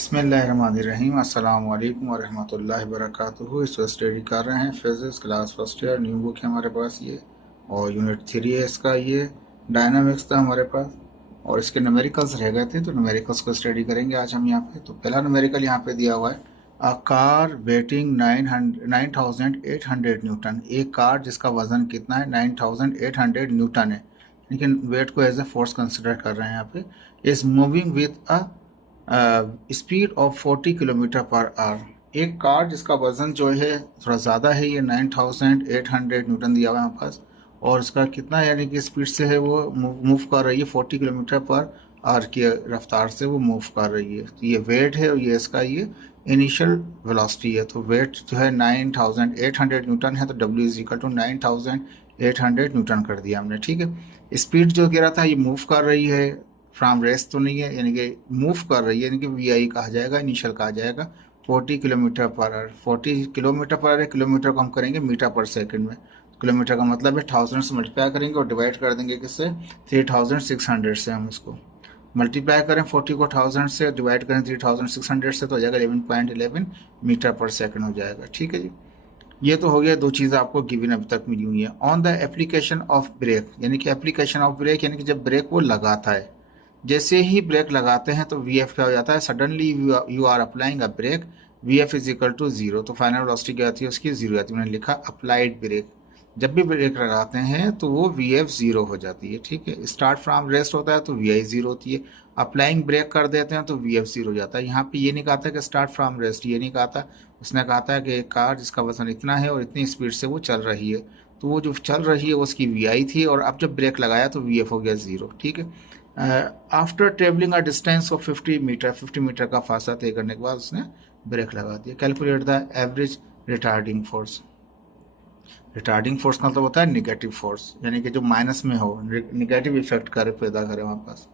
बिस्मिल्लाहिर्रहमानिर्रहीम अस्सलाम वालेकुम वरहमतुल्लाहि वबरकातुहू। इस वक्त स्टडी कर रहे हैं physics class first year. New book है हमारे पास ये, और यूनिट 3 है इसका। ये डायनामिक्स था हमारे पास, और इसके न्यूमेरिकल्स रह गए थे, तो न्यूमेरिकल्स को स्टडी करेंगे आज हम यहाँ पे। तो पहला न्यूमेरिकल यहाँ पे दिया हुआ है, अ कार वेटिंग 9800 न्यूटन। एक कार जिसका वजन कितना है, 9800 न्यूटन है, लेकिन वेट को एज ए फोर्स कंसिडर कर रहे हैं यहाँ पे। Is moving with a speed of 40 kilometre per hour. एक कार जिसका वजन जो है थोड़ा ज़्यादा है, ये 9800 न्यूटन दिया हुआ है हमारे पास, और उसका कितना यानी कि स्पीड से है वो मूव कर रही है, 40 किलोमीटर पर आवर की रफ्तार से वो मूव कर रही है। तो ये वेट है, और ये इसका ये इनिशियल वेलोसिटी है। तो वेट जो है 9800 न्यूटन है, तो W is equal to 9800 newton कर दिया हमने। ठीक है, स्पीड जो कह रहा था ये मूव कर रही है, फ्रॉम रेस्ट तो नहीं है, यानी कि मूव कर रही है, यानी कि VI कहा जाएगा, इनिशियल कहा जाएगा 40 kilometre per hour. 40 kilometre per hour, kilometre को हम करेंगे मीटर पर सेकंड में। किलोमीटर का मतलब है 1000 से मल्टीप्लाई करेंगे और डिवाइड कर देंगे किससे, 3600 से। हम इसको मल्टीप्लाई करें 40 को 1000 से, डिवाइड करें 3600 से, तो हो जाएगा 11.11 मीटर पर सेकंड हो जाएगा। ठीक है जी, ये तो हो गया। दो चीज़ें आपको गिवन अभी तक मिली हुई है। On the application of brake, यानी कि एप्लीकेशन ऑफ ब्रेक यानी कि जब ब्रेक वो लगाता है, जैसे ही ब्रेक लगाते हैं तो VF क्या हो जाता है, suddenly you are applying a brake, VF is equal to 0। तो फाइनल वेलोसिटी क्या आती है उसकी, 0 आती है। मैंने लिखा अप्लाइड ब्रेक, जब भी ब्रेक लगाते हैं तो वो VF 0 हो जाती है। ठीक है, स्टार्ट फ्रॉम रेस्ट होता है तो VI 0 होती है। अप्लाइंग ब्रेक कर देते हैं तो VF 0 हो जाता है। यहाँ पे ये नहीं कहा था कि स्टार्ट फ्रॉम रेस्ट, ये नहीं कहा था। उसने कहा था कि एक कार जिसका वजन इतना है और इतनी स्पीड से वो चल रही है, तो वो जो चल रही है उसकी VI थी, और अब जब ब्रेक लगाया तो VF हो गया 0। ठीक है, after travelling a distance of 50 metre, 50 metre का फासला तय करने के बाद उसने ब्रेक लगा दिया। Calculate the average retarding force. Retarding force का मतलब होता है निगेटिव फोर्स, यानी कि जो माइनस में हो, निगेटिव इफेक्ट करे, पैदा करे हमारे पास,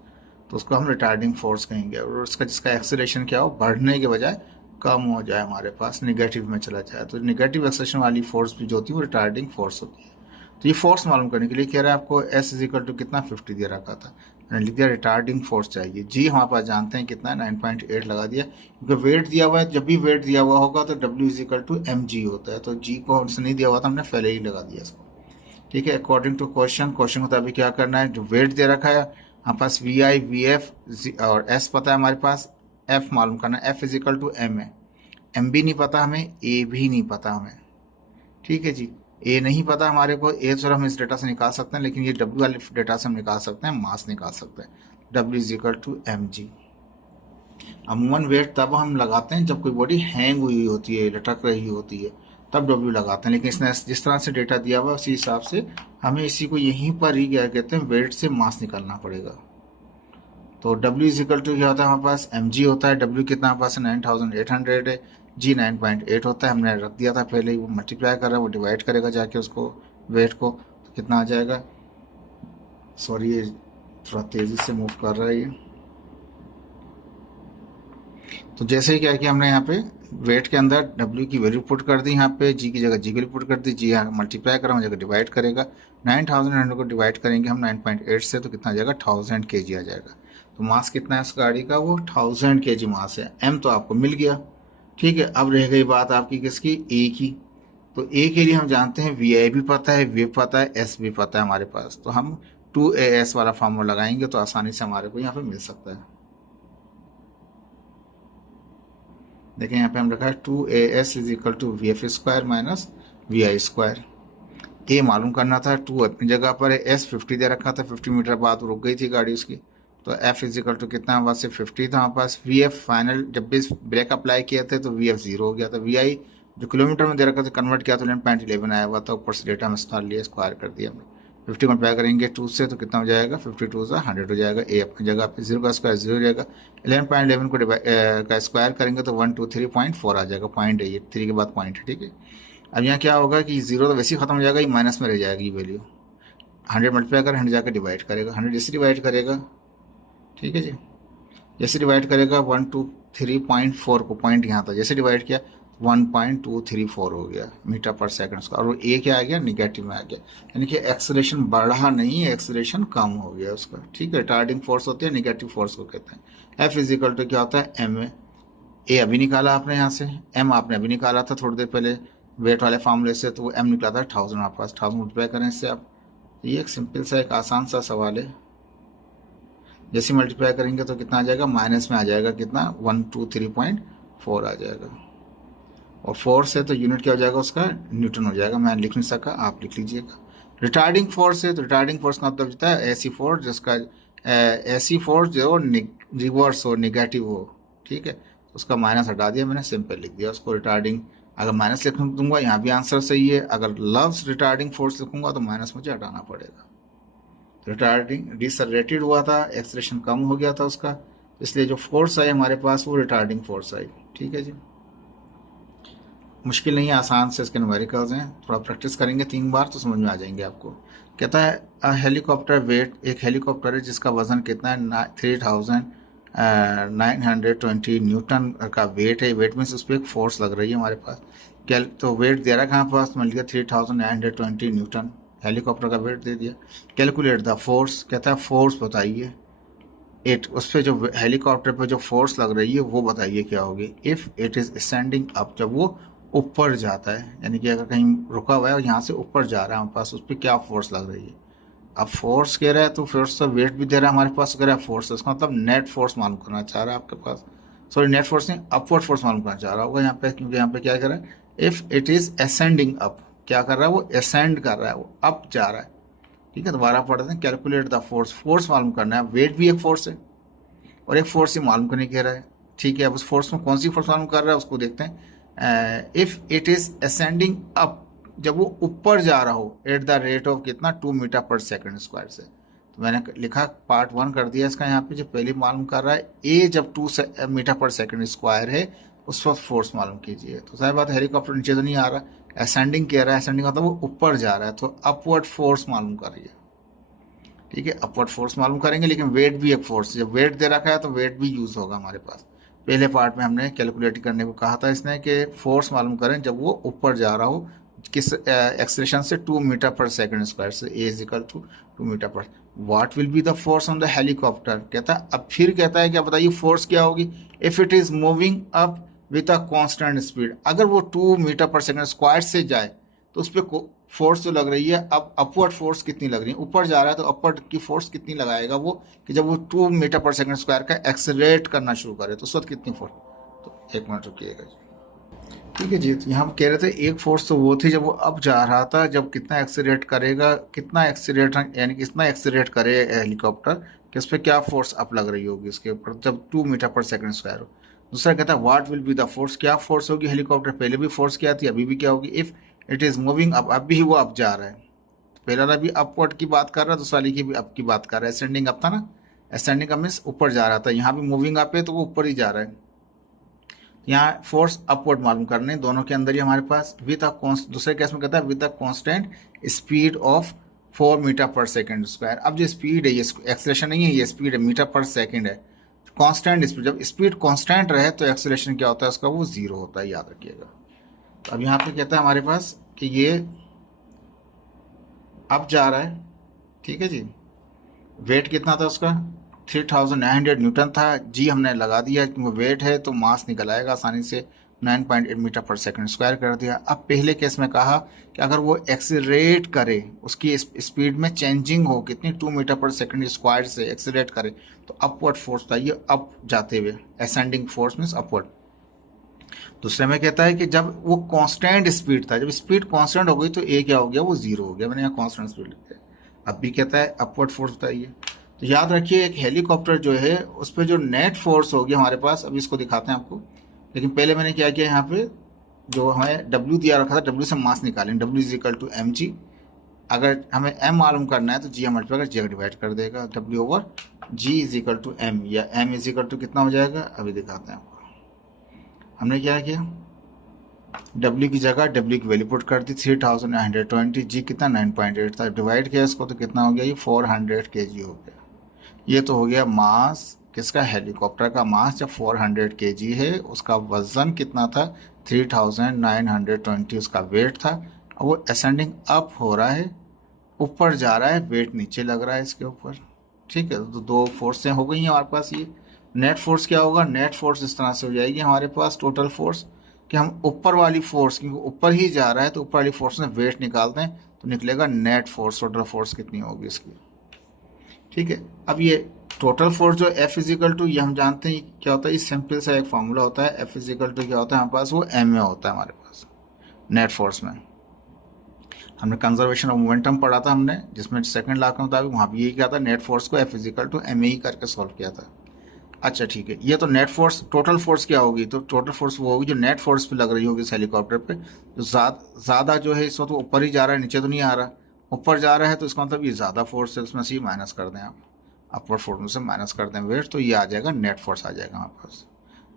तो उसको हम रिटार्डिंग फोर्स कहेंगे। और उसका जिसका एक्सेलरेशन क्या हो, बढ़ने के बजाय कम हो जाए, हमारे पास निगेटिव में चला जाए, तो निगेटिव एक्सेलरेशन वाली फोर्स भी जो होती है वो रिटार्डिंग फोर्स होती है। तो ये फोर्स मालूम करने के लिए कह रहा है आपको S इज इक्वल टू कितना, 50 दे रखा था, मैंने लिख दिया रिटार्डिंग फोर्स चाहिए। G हमारे पास जानते हैं कितना है, 9.8 लगा दिया, क्योंकि वेट दिया हुआ है। जब भी वेट दिया हुआ होगा तो W is equal to mg होता है, तो G को हमसे नहीं दिया हुआ था, हमने पहले ही लगा दिया इसको। ठीक है, अकॉर्डिंग टू क्वेश्चन के मुताबिक क्या करना है, जो वेट दे रखा है हमारे पास VI VF और S पता है हमारे पास, F मालूम करना है, F is equal to M है। M भी नहीं पता हमें, A भी नहीं पता हमें। ठीक है जी, ए नहीं पता हमारे को, ए चलो हम इस डेटा से निकाल सकते हैं, लेकिन ये W वाले डेटा से हम निकाल सकते हैं, मास निकाल सकते हैं। W is equal to mg। अमूमन वेट तब हम लगाते हैं जब कोई बॉडी हैंग हुई होती है, लटक रही होती है, तब W लगाते हैं। लेकिन इसने जिस तरह से डेटा दिया हुआ उसी हिसाब से हमें इसी को यहीं पर ही क्या कहते हैं, वेट से मास निकालना पड़ेगा। तो W इज इक्वल टू क्या होता है हमारे पास, mg होता है। W कितना हमारे पास 9800 है, G 9.8 होता है, हमने रख दिया था पहले ही। वो मल्टीप्लाई कर रहा है, वो डिवाइड करेगा जाके उसको, वेट को, तो कितना आ जाएगा। सॉरी, ये थोड़ा तेज़ी से मूव कर रहा है ये। तो जैसे ही क्या किया हमने यहाँ पे वेट के अंदर W की वैल्यू पुट कर दी, यहाँ पे G की जगह G की वैल्यू पुट कर दी। G यहाँ मल्टीप्लाई करा, जगह डिवाइड करेगा। 9100 को डिवाइड करेंगे हम 9.8 से, तो कितना आ जाएगा, 1000 kg आ जाएगा। तो मास कितना है उस गाड़ी का, वो 1000 kg मास है। M तो आपको मिल गया। ठीक है, अब रह गई बात आपकी किसकी, A की। तो A के लिए हम जानते हैं VI भी पता है, V पता है, S भी पता है हमारे पास, तो हम 2AS वाला फार्मूला लगाएंगे तो आसानी से हमारे को यहाँ पे मिल सकता है। देखें यहाँ पे हम रखा है 2AS is equal to VF square minus VI square. A मालूम करना था, 2 अपनी जगह पर है, S 50 दे रखा था, 50 मीटर बाद रुक गई थी गाड़ी उसकी, तो F इज इक्वल टू कितना हमारे पास, 50 था हमारे पास। VF फाइनल जब भी ब्रेक अप्लाई किए थे तो VF 0 हो गया था। VI जो किलोमीटर में दे रखा था कन्वर्ट किया तो 11.11 आया हुआ था, ऊपर से डेटा में स्टार लिया, स्क्वायर कर दिया हमने। 50 मल्टीप्लाई करेंगे 2 से तो कितना हो जाएगा, 52 से 100 हो जाएगा। A अपनी जगह पे, 0 का स्क्वायर 0 हो जाएगा। 11.11 को का स्क्वायर करेंगे तो 123.4 आ जाएगा, पॉइंट है ये, 3 के बाद पॉइंट है। ठीक है, अब यहाँ क्या होगा कि 0 तो वैसे ही खत्म हो जाएगा, ये माइनस में रह जाएगी वैल्यू। 100 मल्टीप्लाई कर 100 जाकर डिवाइड करेगा, 100 जैसे डिवाइड करेगा, ठीक है जी, जैसे डिवाइड करेगा 123.4 को, पॉइंट यहाँ था, जैसे डिवाइड किया 1.234 हो गया मीटर पर सेकंड का, और वो A क्या आ गया, निगेटिव में आ गया, यानी कि एक्सेलरेशन बढ़ा नहीं, एक्सेलरेशन कम हो गया उसका। ठीक है, रिटार्डिंग फोर्स होती है, निगेटिव फोर्स को कहते हैं। F इज इक्वल टू क्या होता है, M ए अभी निकाला आपने यहाँ से, एम आपने अभी निकाला था थोड़ी देर पहले वेट वाले फार्मूले से, तो वो एम निकला था 1000 आपके पास। 1000 मल्टीप्लाई करें इससे आप, ये एक सिंपल सा एक आसान सा सवाल है। जैसे मल्टीप्लाई करेंगे तो कितना आ जाएगा, माइनस में आ जाएगा कितना, 123.4 आ जाएगा। और 4 से तो यूनिट क्या हो जाएगा उसका, न्यूटन हो जाएगा। मैं लिख नहीं सका, आप लिख लीजिएगा। रिटार्डिंग फोर्स है तो रिटार्डिंग फोर्स का मतलब होता है ऐसी फोर्स जिसका ऐसी फोर्स जो रिवर्स हो, निगेटिव हो, ठीक है। उसका माइनस हटा दिया मैंने, सिंपल लिख दिया उसको रिटार्डिंग। अगर माइनस लिख दूंगा यहाँ भी आंसर सही है, अगर लव्स रिटार्डिंग फोर्स लिखूंगा तो माइनस मुझे हटाना पड़ेगा। रिटार्डिंग डिसरेटेड हुआ था, एक्सलेशन कम हो गया था उसका, इसलिए जो फोर्स आई हमारे पास वो रिटार्डिंग फोर्स आई। ठीक है जी, मुश्किल नहीं है, आसान से इसके न्यूमेरिकल्स हैं, थोड़ा प्रैक्टिस करेंगे 3 बार तो समझ में आ जाएंगे आपको। कहता है हेलीकॉप्टर वेट, एक हेलीकॉप्टर है जिसका वजन कितना है 3920 न्यूटन का वेट है। वेट मीन्स उस पर एक फोर्स लग रही है हमारे पास। क्या तो वेट दे रहा है कहाँ पास, मिल गया 3920 न्यूटन, हेलीकॉप्टर का वेट दे दिया। कैलकुलेट द फोर्स, कहता है फोर्स बताइए इट, उस पर जो हेलीकॉप्टर पे जो फोर्स लग रही है वो बताइए क्या होगी। If it is ascending up, जब वो ऊपर जाता है, यानी कि अगर कहीं रुका हुआ है और यहाँ से ऊपर जा रहा है हमारे पास, उस पर क्या फोर्स लग रही है। अब फोर्स कह रहा है तो फोर्स तो वेट भी दे रहा है हमारे पास, कह रहा है फोर्स, इसका मतलब नेट फोर्स मालूम करना चाह रहा है आपके पास, सॉरी नेट फोर्स नहीं, अपवर्ड फोर्स मालूम करना चाह रहा होगा यहाँ पे, क्योंकि यहाँ पे क्या कर रहा है, if it is ascending up, क्या कर रहा है वो असेंड कर रहा है, वो अप जा रहा है। ठीक है, दोबारा पढ़ते हैं। कैलकुलेट द फोर्स, फोर्स मालूम करना है, वेट भी एक फोर्स है और एक फोर्स से मालूम करने कह रहा है। ठीक है, अब उस फोर्स में कौन सी फोर्स मालूम कर रहा है उसको देखते हैं। If it is ascending up, जब वो ऊपर जा रहा हो एट द रेट ऑफ कितना 2 मीटर पर सेकंड स्क्वायर से। तो मैंने लिखा पार्ट 1 कर दिया इसका यहाँ पे, जो पहले मालूम कर रहा है ए जब 2 मीटर पर सेकंड स्क्वायर है उस वक्त फोर्स मालूम कीजिए। तो सारी बात, हेलीकॉप्टर नीचे तो नहीं आ रहा, असेंडिंग कह रहा है, असेंडिंग मतलब वो ऊपर जा रहा है, तो अपवर्ड फोर्स मालूम करिए। ठीक है, अपवर्ड फोर्स मालूम करेंगे, लेकिन वेट भी एक फोर्स, जब वेट दे रखा है तो वेट भी यूज होगा हमारे पास। पहले पार्ट में हमने कैलकुलेट करने को कहा था इसने कि फोर्स मालूम करें जब वो ऊपर जा रहा हो, किस एक्सलेशन से 2 मीटर पर सेकंड स्क्वायर से, ए इज इक्वल टू 2 मीटर पर। What will be the force on the helicopter, कहता है अब फिर कहता है क्या बताइए फोर्स क्या होगी। If it is moving up with a constant speed, अगर वो 2 मीटर पर सेकंड स्क्वायर से जाए तो उस पर फोर्स जो लग रही है, अब अपवर्ड फोर्स कितनी लग रही है, ऊपर जा रहा है तो अपवर्ड की फोर्स कितनी लगाएगा वो, कि जब वो 2 मीटर पर सेकंड स्क्वायर का एक्सेलरेट करना शुरू करे तो उस वक्त कितनी फोर्स। तो एक मिनट रुकिएगा जी। ठीक है जी, तो यहाँ कह रहे थे एक फोर्स तो वो थी जब वो अप जा रहा था, जब कितना एक्सेलरेट करेगा, कितना एक्सेलरेट यानी कितना एक्सेलरेट करे हेलीकॉप्टर कि उस पर क्या फोर्स अप लग रही होगी उसके ऊपर, जब 2 मीटर पर सेकंड स्क्वायर हो। दूसरा कहता है what will be the force, क्या फोर्स होगी हेलीकॉप्टर, पहले भी फोर्स क्या थी अभी भी क्या होगी। If it is moving up, अब भी वो अप जा रहा है, पहला वाला भी अपवर्ड की बात कर रहा है, दूसरा की भी अप की बात कर रहा है। असेंडिंग अप था ना, असेंडिंग अप मीन्स ऊपर जा रहा था, यहाँ भी मूविंग अप है तो वो ऊपर ही जा रहा है। यहाँ फोर्स अपवर्ड मालूम करने, दोनों के अंदर ही हमारे पास विद अ दूसरे केस में कहता है with a constant speed of 4 metre पर सेकंड स्क्वायर। अब जो स्पीड है ये एक्सेलरेशन नहीं है, ये स्पीड है, मीटर पर सेकंड है, कांस्टेंट स्पीड। जब स्पीड कांस्टेंट रहे तो एक्सेलरेशन क्या होता है उसका, वो 0 होता है, याद रखिएगा। तो अब यहाँ पे कहता है हमारे पास कि ये अब जा रहा है। ठीक है जी, वेट कितना था उसका 3900 न्यूटन था, जी हमने लगा दिया क्योंकि वेट है तो मास निकल आएगा आसानी से, 9.8 मीटर पर सेकंड स्क्वायर कर दिया। अब पहले केस में कहा कि अगर वो एक्सीलरेट करे, उसकी स्पीड में चेंजिंग हो कितनी 2 मीटर पर सेकंड स्क्वायर से एक्सीलरेट करे, तो अपवर्ड फोर्स था, ये अप जाते हुए, असेंडिंग फोर्स मीन्स अपवर्ड। दूसरे में कहता है कि जब वो कांस्टेंट स्पीड था, जब स्पीड कांस्टेंट हो गई तो ए क्या हो गया, वो 0 हो गया, मैंने यहाँ कांस्टेंट स्पीड लिखा है। अब भी कहता है अपवर्ड फोर्स बताइए। तो याद रखिए एक हेलीकॉप्टर जो है उस पर जो नेट फोर्स होगी हमारे पास, अभी इसको दिखाते हैं आपको, लेकिन पहले मैंने क्या किया, यहाँ पे जो हमें डब्ल्यू दिया रखा था, डब्ल्यू से मास निकालें, W is equal to M G. अगर हमें एम मालूम करना है तो जी मल्टीप्लाई कर जी डिवाइड कर देगा, W over G is equal to M, या एम इज इक्वल टू कितना हो जाएगा, अभी दिखाते हैं आपको। हमने क्या किया, W की जगह W की वैल्यू पुट कर दी 3920, जी कितना 9.8 था, डिवाइड किया इसको तो कितना हो गया, ये 400 kg हो गया। ये तो हो गया मास किसका, हेलीकॉप्टर का मास, जब 400 kg है, उसका वजन कितना था 3920 उसका वेट था। अब वो असेंडिंग अप हो रहा है, ऊपर जा रहा है, वेट नीचे लग रहा है इसके ऊपर। ठीक है, तो 2 फोर्सें हो गई हैं हमारे पास, ये नेट फोर्स क्या होगा, नेट फोर्स इस तरह से हो जाएगी हमारे पास टोटल फोर्स कि हम ऊपर वाली फोर्स, क्योंकि ऊपर ही जा रहा है तो ऊपर वाली फोर्स में वेट निकालते हैं तो निकलेगा नेट फोर्स, टोटल फोर्स कितनी होगी इसकी। ठीक है, अब ये टोटल फोर्स जो F इजिकल टू, ये हम जानते हैं क्या होता है, ये सिंपल सा एक फॉर्मूला होता है। F इजिकल टू क्या होता है हमारे पास, वो एम ए होता है हमारे पास नेट फोर्स में। हमने कंजर्वेशन ऑफ मोमेंटम पढ़ा था हमने, जिसमें सेकंड लॉ के मुताबिक वहाँ भी यही किया था, नेट फोर्स को F is equal to M A ही करके सॉल्व किया था। अच्छा ठीक है, ये तो नेट फोर्स, टोटल फोर्स क्या होगी, तो टोटल फोर्स वो होगी जो नेट फोर्स पे लग रही होगी इस हेलीकॉप्टर पे, जो ज़्यादा जो है इस वक्त ऊपर ही जा रहा है, नीचे तो नहीं आ रहा, ऊपर जा रहा है तो इसका मतलब ये ज़्यादा फोर्स है, उसमें से ही माइनस कर दें आप, अपवर्ड फोर्स में से माइनस कर दें वेट, तो ये आ जाएगा नेट फोर्स आ जाएगा हमारे पास।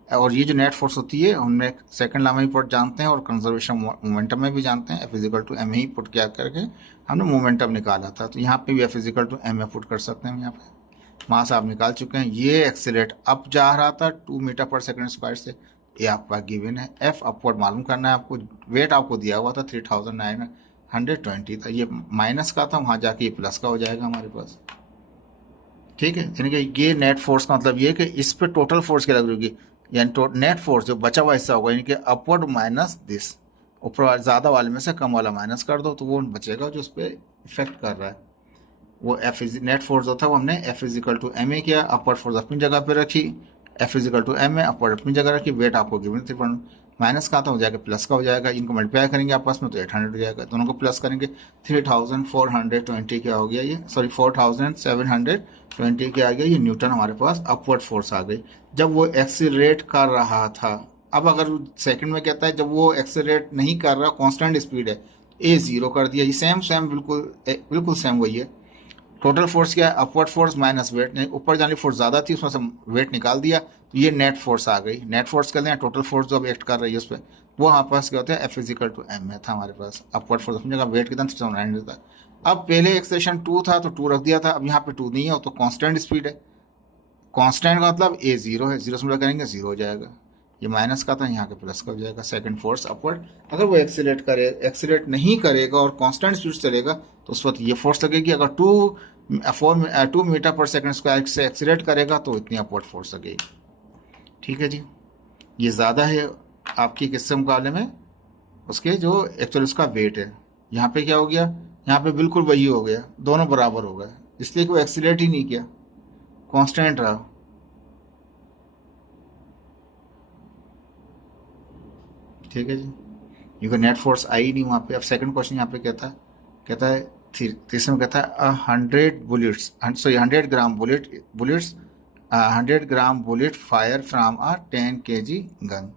और ये जो नेट फोर्स होती है हमने सेकंड लॉ में भी पुट जानते हैं और कंजर्वेशन मोमेंटम में भी जानते हैं, F इजिकल टू एम ही पुट किया करके हमने मोमेंटम निकाला था, तो यहाँ पे भी F is equal to M A put कर सकते हैं हम यहाँ पे। मास आप निकाल चुके हैं, ये एक्सीलरेट अप जा रहा था 2 मीटर पर सेकंड स्क्वायर से, ये आपका गिवन है। F अपवर्ड मालूम करना है आपको, वेट आपको दिया हुआ था 3920 था, ये माइनस का था, वहाँ जाके ये प्लस का हो जाएगा हमारे पास। ठीक है, यानी कि ये नेट फोर्स का मतलब ये कि इस पे टोटल फोर्स क्या लग रही होगी, यानी नेट फोर्स जो बचा हुआ हिस्सा होगा, यानी कि अपवर्ड माइनस दिस, ऊपर ज़्यादा वाले में से कम वाला माइनस कर दो तो वो बचेगा जो उस पर इफेक्ट कर रहा है। वो F इज नेट फोर्स जो था वो हमने F is equal to M A किया, अपवर्ड फोर्स अपनी जगह पे रखी, F is equal to M A, upward अपनी जगह रखी, वेट आपको गिवन थी, माइनस का था हो जाएगा प्लस का हो जाएगा, इनको मल्टीप्लाई करेंगे आपस में तो 800 हो जाएगा, दोनों को प्लस करेंगे 3420 क्या हो गया ये, सॉरी 4720 क्या आ गया, ये न्यूटन हमारे पास अपवर्ड फोर्स आ गई जब वो एक्सीलरेट कर रहा था। अब अगर सेकंड में कहता है जब वो एक्सीलरेट नहीं कर रहा, कांस्टेंट स्पीड है, ए जीरो कर दिया, ये सेम बिल्कुल सेम वही है। टोटल फोर्स क्या है, अपवर्ड फोर्स माइनस वेट, ऊपर जाने फोर्स ज़्यादा थी उसमें से वेट निकाल दिया तो ये नेट फोर्स आ गई। नेट फोर्स कर दें टोटल फोर्स जो अब एक्ट कर रही है उस पर, वो हमारे पास क्या होता है F इजिकल टू एम था हमारे पास, अपवर्ड फोर्स अपनी जगह, वेट कितना 390 था। अब पहले एक्सेशन 2 था तो 2 रख दिया था, अब यहाँ पे 2 नहीं है तो कांस्टेंट स्पीड है, कांस्टेंट का मतलब ए जीरो है, जीरो से मल्टीप्लाई करेंगे जीरो हो जाएगा, ये माइनस का था यहाँ के प्लस का हो जाएगा। सेकंड फोर्स अपवर्ड, अगर वो एक्सीलरेट नहीं करेगा और कांस्टेंट स्पीड चलेगा तो उस वक्त ये फोर्स लगेगी, अगर 2 मीटर पर सेकंड स्क्वायर से एक्सीलरेट करेगा तो इतनी अपवर्ड फोर्स लगेगी। ठीक है जी, ये ज़्यादा है आपकी किससे मुकाबले में, उसके जो एक्चुअल उसका वेट है। यहाँ पे क्या हो गया, यहाँ पे बिल्कुल वही हो गया, दोनों बराबर हो गए, इसलिए कि वो एक्सीलरेट ही नहीं किया, कांस्टेंट रहा। ठीक है जी, क्योंकि नेट फोर्स आई नहीं वहाँ पे। अब सेकंड क्वेश्चन यहाँ पे कहता है तीसरे में कहता है 100 bullets, sorry 100 gram bullets 100 gram bullet fire from a 10 kg gun.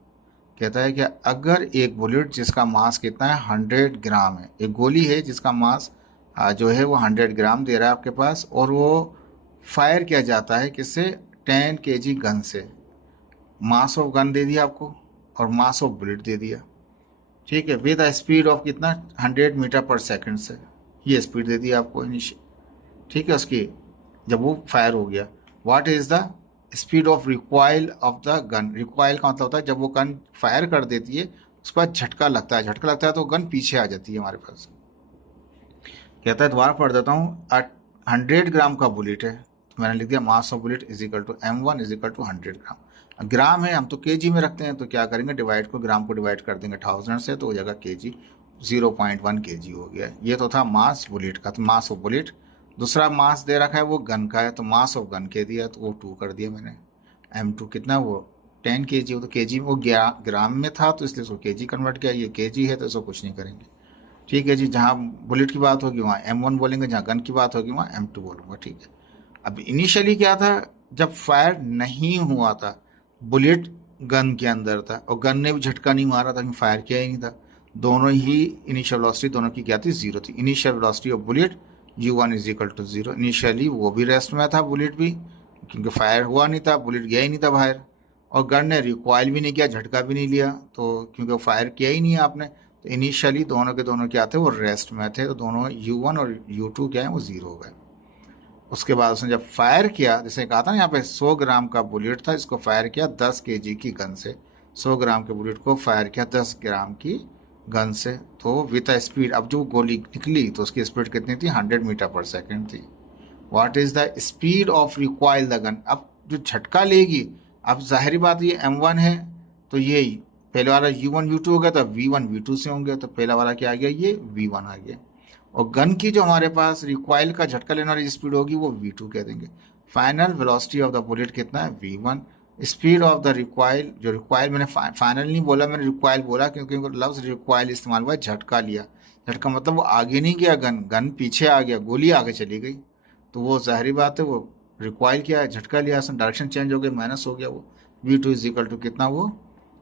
कहता है कि अगर एक बुलेट जिसका मास कितना है 100 ग्राम है, एक गोली है जिसका मास जो है वो 100 ग्राम दे रहा है आपके पास, और वो फायर किया जाता है किससे, 10 kg गन से। मास ऑफ गन दे दिया आपको और मास ऑफ बुलेट दे दिया, ठीक है, विद अ स्पीड ऑफ कितना 100 मीटर पर सेकंड से, ये स्पीड दे दी आपको इनिशियल। ठीक है, उसकी जब वो फायर हो गया, what is the speed of recoil of the gun. Recoil का मतलब होता है जब वो गन फायर कर देती है उसके बाद झटका लगता है तो गन पीछे आ जाती है हमारे पास। कहता है दोबारा पढ़ देता हूँ, 100 ग्राम का बुलेट है, तो मैंने लिख दिया mass of bullet is equal to m1 is equal to 100 gram. Gram है, हम तो केजी में रखते हैं, तो क्या करेंगे डिवाइड को, ग्राम को डिवाइड कर देंगे 1000 से तो हो जाएगा केजी, 0.1 kg हो गया। ये तो था मास बुलेट का, तो मास ऑफ बुलेट। दूसरा मास दे रखा है वो गन का है, तो मास ऑफ गन के दिया तो वो 2 कर दिया मैंने। m2 कितना, वो 10 kg, वो तो केजी में, वो ग्राम में था तो इसलिए उसको केजी कन्वर्ट किया, ये केजी है तो इसको कुछ नहीं करेंगे। ठीक है जी, जहाँ बुलेट की बात होगी वहाँ m1 बोलेंगे, जहाँ गन की बात होगी वहाँ m2 बोलूँगा। ठीक है, अब इनिशियली क्या था, जब फायर नहीं हुआ था बुलेट गन के अंदर था और गन ने भी झटका नहीं मारा था क्योंकि फायर किया ही नहीं था, दोनों ही इनिशियल वेलोसिटी दोनों की क्या थी, जीरो थी। Initial velocity of bullet u1 is equal to zero. Initially वो भी रेस्ट में था बुलेट भी, क्योंकि फायर हुआ नहीं था, बुलेट गया ही नहीं था बाहर, और गन ने रिकॉइल भी नहीं किया, झटका भी नहीं लिया, तो क्योंकि फायर किया ही नहीं है आपने, तो इनिशियली दोनों के दोनों क्या थे, वो रेस्ट में थे, तो दोनों u1 और u2 क्या है, वो जीरो हो गए। उसके बाद उसने जब फायर किया, जैसे कहा था ना यहाँ पे 100 ग्राम का बुलेट था, इसको फायर किया 10 kg की गन से, 100 ग्राम के बुलेट को फायर किया 10 ग्राम की गन से, तो विथ अ स्पीड, अब जो गोली निकली तो उसकी स्पीड कितनी थी, 100 मीटर पर सेकंड थी। What is the speed of recoil the gun. अब जो झटका लेगी, अब जाहिर बात ये M1 है तो ये पहले वाला U1 U2 हो गया, तो V1 V2 से होंगे, तो पहला वाला क्या आ गया, ये V1 आ गया। और गन की जो हमारे पास रिकॉइल का झटका लेने वाली स्पीड होगी वो V2 कह देंगे। Final velocity of the bullet कितना है, V1। Speed of the recoil, जो रिकॉइल मैंने फाइनल नहीं बोला, मैंने रिकॉइल बोला क्योंकि लफ्ज रिकॉइल इस्तेमाल हुआ, झटका लिया। झटका मतलब वो आगे नहीं गया, गन पीछे आ गया, गोली आगे चली गई, तो वो जाहिर बात है वो रिकॉइल किया, झटका लिया, डायरेक्शन चेंज हो गया, माइनस हो गया वो। V2 इज इक्वल टू कितना, वो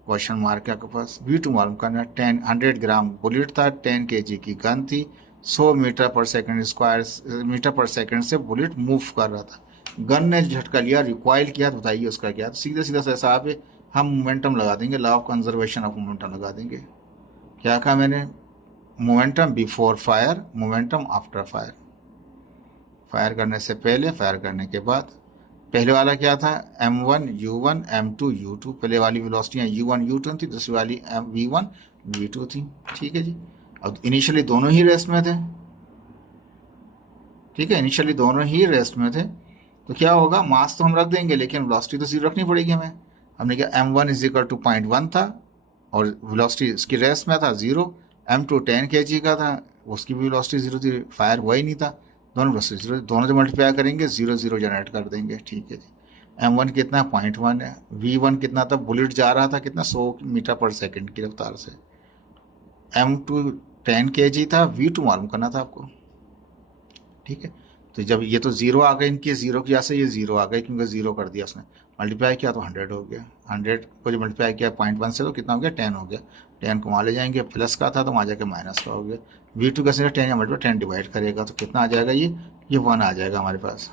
क्वेश्चन मार्क है आपके पास। V2 मालूम करना, 100 ग्राम बुलेट था, 10 kg की गन थी, 100 मीटर पर सेकंड स्क्वायर मीटर पर सेकंड से बुलेट मूव कर रहा था। गन ने झटका लिया, रिकॉइल किया, तो बताइए उसका क्या। तो सीधा सीधा सा हिसाब है, हम मोमेंटम लगा देंगे, law of conservation of momentum लगा देंगे। क्या कहा मैंने, momentum before fire, momentum after fire. Fire करने से पहले, फायर करने के बाद। पहले वाला क्या था, M1 U1 M2 U2, पहले वाली वेलोसिटियाँ U1 U2 थी, दूसरी वाली V1 V2 थी। ठीक है जी। अब इनिशियली दोनों ही रेस्ट में थे, ठीक है, इनिशियली दोनों ही रेस्ट में थे, तो क्या होगा, मास तो हम रख देंगे लेकिन वेलोसिटी तो जीरो रखनी पड़ेगी हमें। हमने क्या, M1 इज इक्वल टू 0.1 था और वेलोसिटी इसकी रेस्ट में था 0। M2 10 kg का था, उसकी भी वेलोसिटी 0 थी, फायर हुआ ही नहीं था, दोनों वेलोसिटी 0, दोनों जो मल्टीप्लाई करेंगे 0 0 जनरेट कर देंगे। ठीक है जी। M1 कितना, 0.1 है। V1 कितना था, बुलेट जा रहा था कितना, 100 मीटर पर सेकेंड की रफ्तार से। M2 10 kg था, V2 मालूम करना था आपको। ठीक है, तो जब ये तो जीरो आ गए, इनके जीरो की वजह से ये जीरो आ गए, क्योंकि जीरो कर दिया उसने, मल्टीप्लाई किया तो 100 हो गया। 100 को जो मल्टीप्लाई किया 0.1 से तो कितना हो गया, 10 हो गया। 10 को वहाँ ले जाएंगे, प्लस का था तो वहाँ जाके माइनस का हो गया। V2 का सिर्फ 10 या मल्टीप्लाई 10 डिवाइड करेगा तो कितना आ जाएगा, ये 1 आ जाएगा हमारे पास।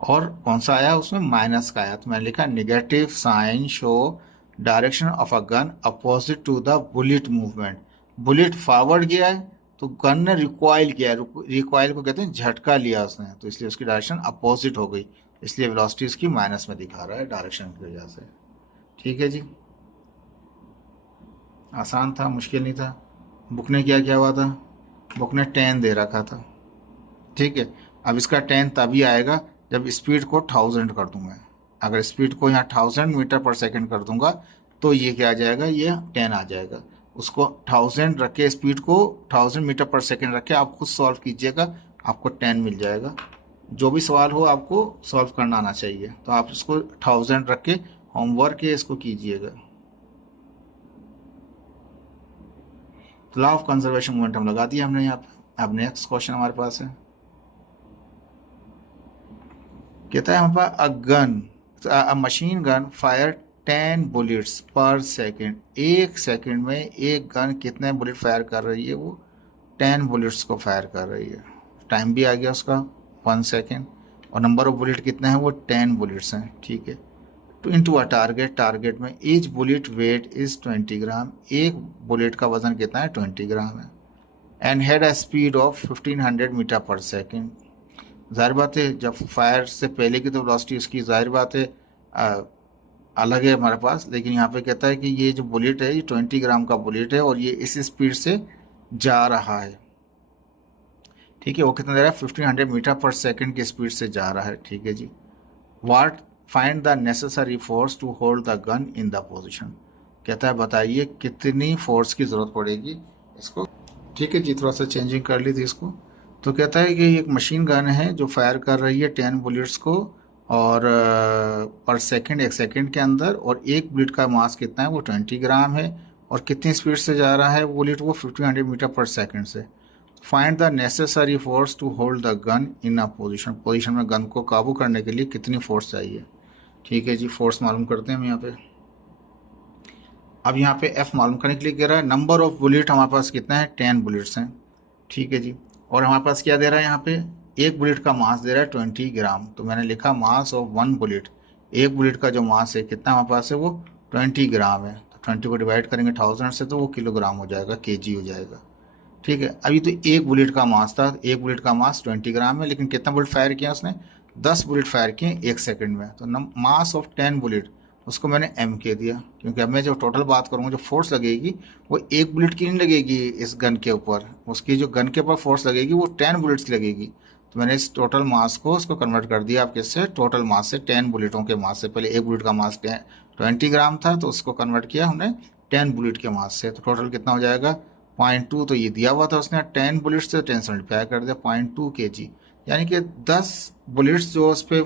और कौन सा आया उसमें, माइनस का आया, तो मैंने लिखा negative sign show direction of a gun opposite to the bullet movement. Bullet forward गया है तो गन ने रिकॉइल किया, रिकॉइल को कहते हैं झटका लिया उसने, तो इसलिए उसकी डायरेक्शन अपोजिट हो गई, इसलिए वेलोसिटी उसकी माइनस में दिखा रहा है डायरेक्शन की वजह से। ठीक है जी, आसान था, मुश्किल नहीं था। बुक ने क्या हुआ था, बुक ने 10 दे रखा था। ठीक है, अब इसका 10 तभी आएगा जब स्पीड को 1000 कर दूंगा। अगर स्पीड को यहाँ 1000 मीटर पर सेकंड कर दूंगा तो ये क्या आ जाएगा, ये 10 आ जाएगा। उसको 1000 रख के, स्पीड को 1000 मीटर पर सेकंड रख के आप खुद सॉल्व कीजिएगा, आपको 10 मिल जाएगा। जो भी सवाल हो आपको सॉल्व करना आना चाहिए, तो आप इसको 1000 रख के होमवर्क है इसको कीजिएगा। तो लॉ ऑफ कंजर्वेशन मोमेंटम लगा दिया हमने यहाँ पे। अब नेक्स्ट क्वेश्चन हमारे पास है, कहता है हमारे पास a machine gun fire 10 bullets पर सेकेंड। एक सेकेंड में एक गन कितने बुलेट फायर कर रही है, वो 10 बुलेट्स को फायर कर रही है। टाइम भी आ गया उसका 1 सेकेंड, और नंबर ऑफ बुलेट कितने हैं, वो 10 बुलेट्स हैं। ठीक है, तो इनटू अ टारगेट, टारगेट में each bullet weight is 20 gram, एक बुलेट का वजन कितना है, 20 ग्राम है। And had a speed of 1500 metre पर सेकेंड। जाहिर बात है जब फायर से पहले की तो वेलोसिटी उसकी जाहिर बात है अलग है हमारे पास, लेकिन यहाँ पे कहता है कि ये जो बुलेट है ये 20 ग्राम का बुलेट है और ये इस स्पीड से जा रहा है। ठीक है, वो कितना दे रहा है, 1500 मीटर पर सेकेंड की स्पीड से जा रहा है। ठीक है जी। What find the necessary force to hold the gun in the position. कहता है बताइए कितनी फोर्स की ज़रूरत पड़ेगी इसको। ठीक है जी, थोड़ा सा चेंजिंग कर ली थी इसको। तो कहता है कि एक मशीन गन है जो फायर कर रही है 10 बुलेट्स को, और पर सेकंड, एक सेकंड के अंदर, और एक बुलेट का मास कितना है, वो 20 ग्राम है, और कितनी स्पीड से जा रहा है बुलेट, वो 1500 मीटर पर सेकंड से। Find the necessary force to hold the gun in a position. Position में गन को काबू करने के लिए कितनी फोर्स चाहिए। ठीक है जी, फोर्स मालूम करते हैं हम यहाँ पे। अब यहाँ पे एफ मालूम करने के लिए कह रहा है नंबर ऑफ बुलेट हमारे पास कितना है, 10 बुलेट्स हैं। ठीक है जी, और हमारे पास क्या दे रहा है यहाँ पे, एक बुलेट का मास दे रहा है 20 ग्राम, तो मैंने लिखा मास ऑफ 1 बुलेट। एक बुलेट का जो मास है कितना हमारे पास है, वो 20 ग्राम है। तो 20 को डिवाइड करेंगे 1000 से तो वो किलोग्राम हो जाएगा, केजी हो जाएगा। ठीक है, अभी तो एक बुलेट का मास था, एक बुलेट का मास 20 ग्राम है, लेकिन कितना बुलेट फायर किया उसने, 10 बुलेट फायर किए एक सेकंड में, तो मास ऑफ 10 बुलेट उसको मैंने एम के दिया, क्योंकि अब मैं जो टोटल बात करूँगा जो फोर्स लगेगी वो एक बुलेट की नहीं लगेगी इस गन के ऊपर, उसकी जो गन के ऊपर फोर्स लगेगी वो 10 बुलेट्स की लगेगी। तो मैंने इस टोटल मास को उसको कन्वर्ट कर दिया आप किससे, टोटल मास से, 10 बुलेटों के मास से। पहले एक बुलेट का मास 20 ग्राम था, तो उसको कन्वर्ट किया हमने 10 बुलेट के मास से। तो टोटल कितना हो जाएगा 0.2, तो ये दिया हुआ था उसने, 10 बुलेट से 10 से मल्टीप्लाई कर दिया 0.2 kg, यानी कि 10 बुलेट्स जो उस पर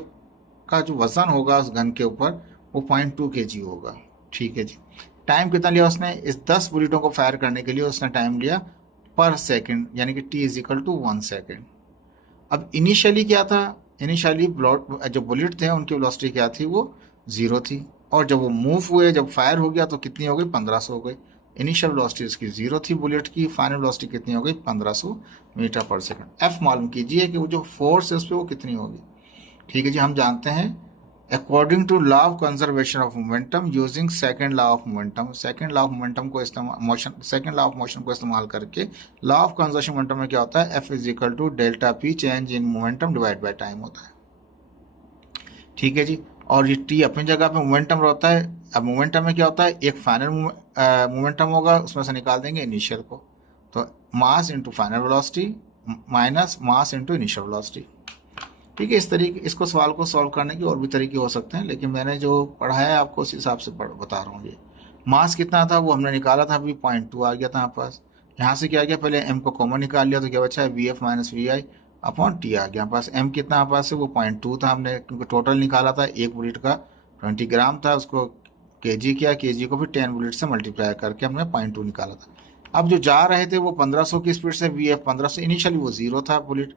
का जो वजन होगा उस गन के ऊपर वो 0.2 kg होगा। ठीक है जी। टाइम कितना लिया उसने, इस 10 बुलेटों को फायर करने के लिए उसने टाइम लिया पर सेकंड, यानी कि t = 1 सेकंड। अब इनिशियली क्या था, इनिशियली जो बुलेट थे उनकी वेलोसिटी क्या थी, वो 0 थी, और जब वो मूव हुए, जब फायर हो गया तो कितनी हो गई, 1500 हो गई। इनिशियल वेलोसिटी उसकी 0 थी बुलेट की, फाइनल वेलोसिटी कितनी हो गई, 1500 मीटर पर सेकंड। एफ मालूम कीजिए कि वो जो फोर्स है उस पर वो कितनी होगी। ठीक है जी, हम जानते हैं according to law of conservation of momentum using second law of momentum, second law of momentum को इस्तेमाल, motion, second law of motion को इस्तेमाल करके लॉ ऑफ कंजर्वेशन मोमेंटम में क्या होता है, F = delta P change in momentum divide by time होता है। ठीक है जी, और ये टी अपनी जगह पे मोमेंटम रहता है। अब मोमेंटम में क्या होता है, एक फाइनल मोमेंटम होगा, उसमें से निकाल देंगे इनिशियल को, तो mass into final velocity minus mass into initial velocity. ठीक है, इस तरीके, इसको सवाल को सॉल्व करने के और भी तरीके हो सकते हैं, लेकिन मैंने जो पढ़ाया है आपको उस हिसाब से बता रहा हूँ। ये मास कितना था वो हमने निकाला था, अभी 0.2 आ गया था हमारे पास। यहाँ से क्या गया, पहले m को कॉमन निकाल लिया तो क्या बचा है, VF - VI अपॉन टी आ गया पास। m कितना हमारे पास है, वो 0.2 था, हमने क्योंकि टोटल निकाला था, एक बुलेट का 20 ग्राम था, उसको kg किया, kg को फिर 10 बुलेट से मल्टीप्लाई करके हमने 0.2 निकाला था। अब जो जा रहे थे वो 1500 की स्पीड से, VF 1500, इनिशियली वो 0 था बुलेट,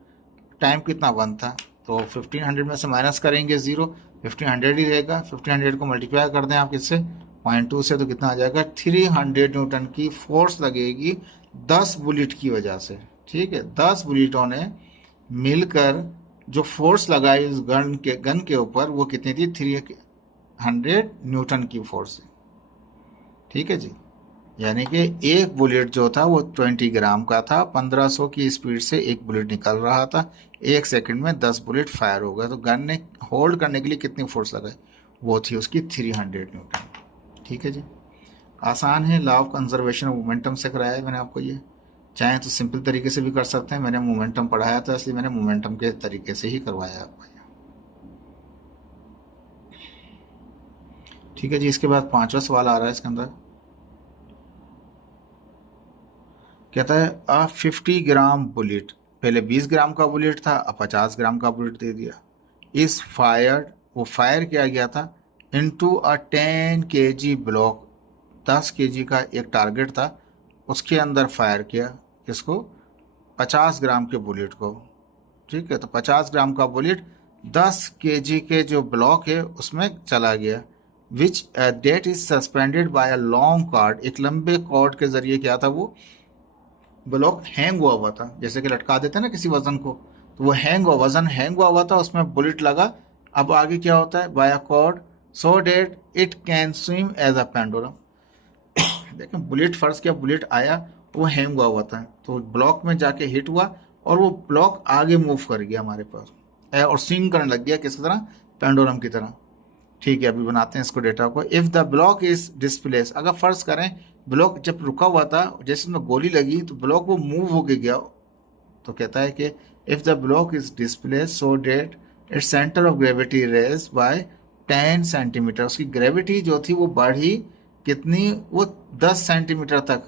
टाइम कितना 1 था, तो 1500 में से माइनस करेंगे 0, 1500 ही रहेगा। 1500 को मल्टीप्लाई कर दें आप किससे, 0.2 से, तो कितना आ जाएगा, 300 न्यूटन की फोर्स लगेगी 10 बुलेट की वजह से। ठीक है, 10 बुलेटों ने मिलकर जो फोर्स लगाई उस गन के ऊपर वो कितनी थी, 300 न्यूटन की फोर्स। ठीक है जी, यानी कि एक बुलेट जो था वो 20 ग्राम का था, 1500 की स्पीड से एक बुलेट निकल रहा था, एक सेकंड में 10 बुलेट फायर हो गए, तो गन ने होल्ड करने के लिए कितनी फोर्स लगाई, वो थी उसकी 300 न्यूटन। ठीक है जी, आसान है, law of conservation of momentum से कराया है मैंने आपको ये। चाहे तो सिंपल तरीके से भी कर सकते हैं, मैंने मोमेंटम पढ़ाया था इसलिए मैंने मोमेंटम के तरीके से ही करवाया आपको। ठीक है जी, इसके बाद 5वां सवाल आ रहा है इसके अंदर, कहता है अ 50 ग्राम बुलेट, पहले 20 ग्राम का बुलेट था, अब 50 ग्राम का बुलेट दे दिया, इस फायर्ड, वो फायर किया गया था into a 10 kg block, 10 kg का एक टारगेट था, उसके अंदर फायर किया किसको, 50 ग्राम के बुलेट को। ठीक है, तो 50 ग्राम का बुलेट 10 kg के जो ब्लॉक है उसमें चला गया, which that is suspended by a long cord, एक लंबे कॉर्ड के जरिए क्या था, वो ब्लॉक हैंग हुआ था, जैसे कि लटका देते हैं ना किसी वजन को, तो वो वजन हैंग हुआ था, उसमें बुलेट लगा। अब आगे क्या होता है, by a cord so that it can swim as a pendulum. देखें, बुलेट, फर्स्ट क्या, बुलेट आया, वो हैंग हुआ था, तो ब्लॉक में जाके हिट हुआ और वो ब्लॉक आगे मूव कर गया हमारे पास, और स्विंग करने लग गया किस तरह, पेंडुलम की तरह। ठीक है, अभी बनाते हैं इसको डेटा को। If the block is displace, अगर फर्ज करें ब्लॉक जब रुका हुआ था, जैसे उसमें गोली लगी तो ब्लॉक वो मूव होके गया, तो कहता है कि if the block is displace so that it's centre of gravity raise by 10 centimetre, उसकी ग्रेविटी जो थी वो बढ़ी कितनी, वो 10 सेंटीमीटर तक,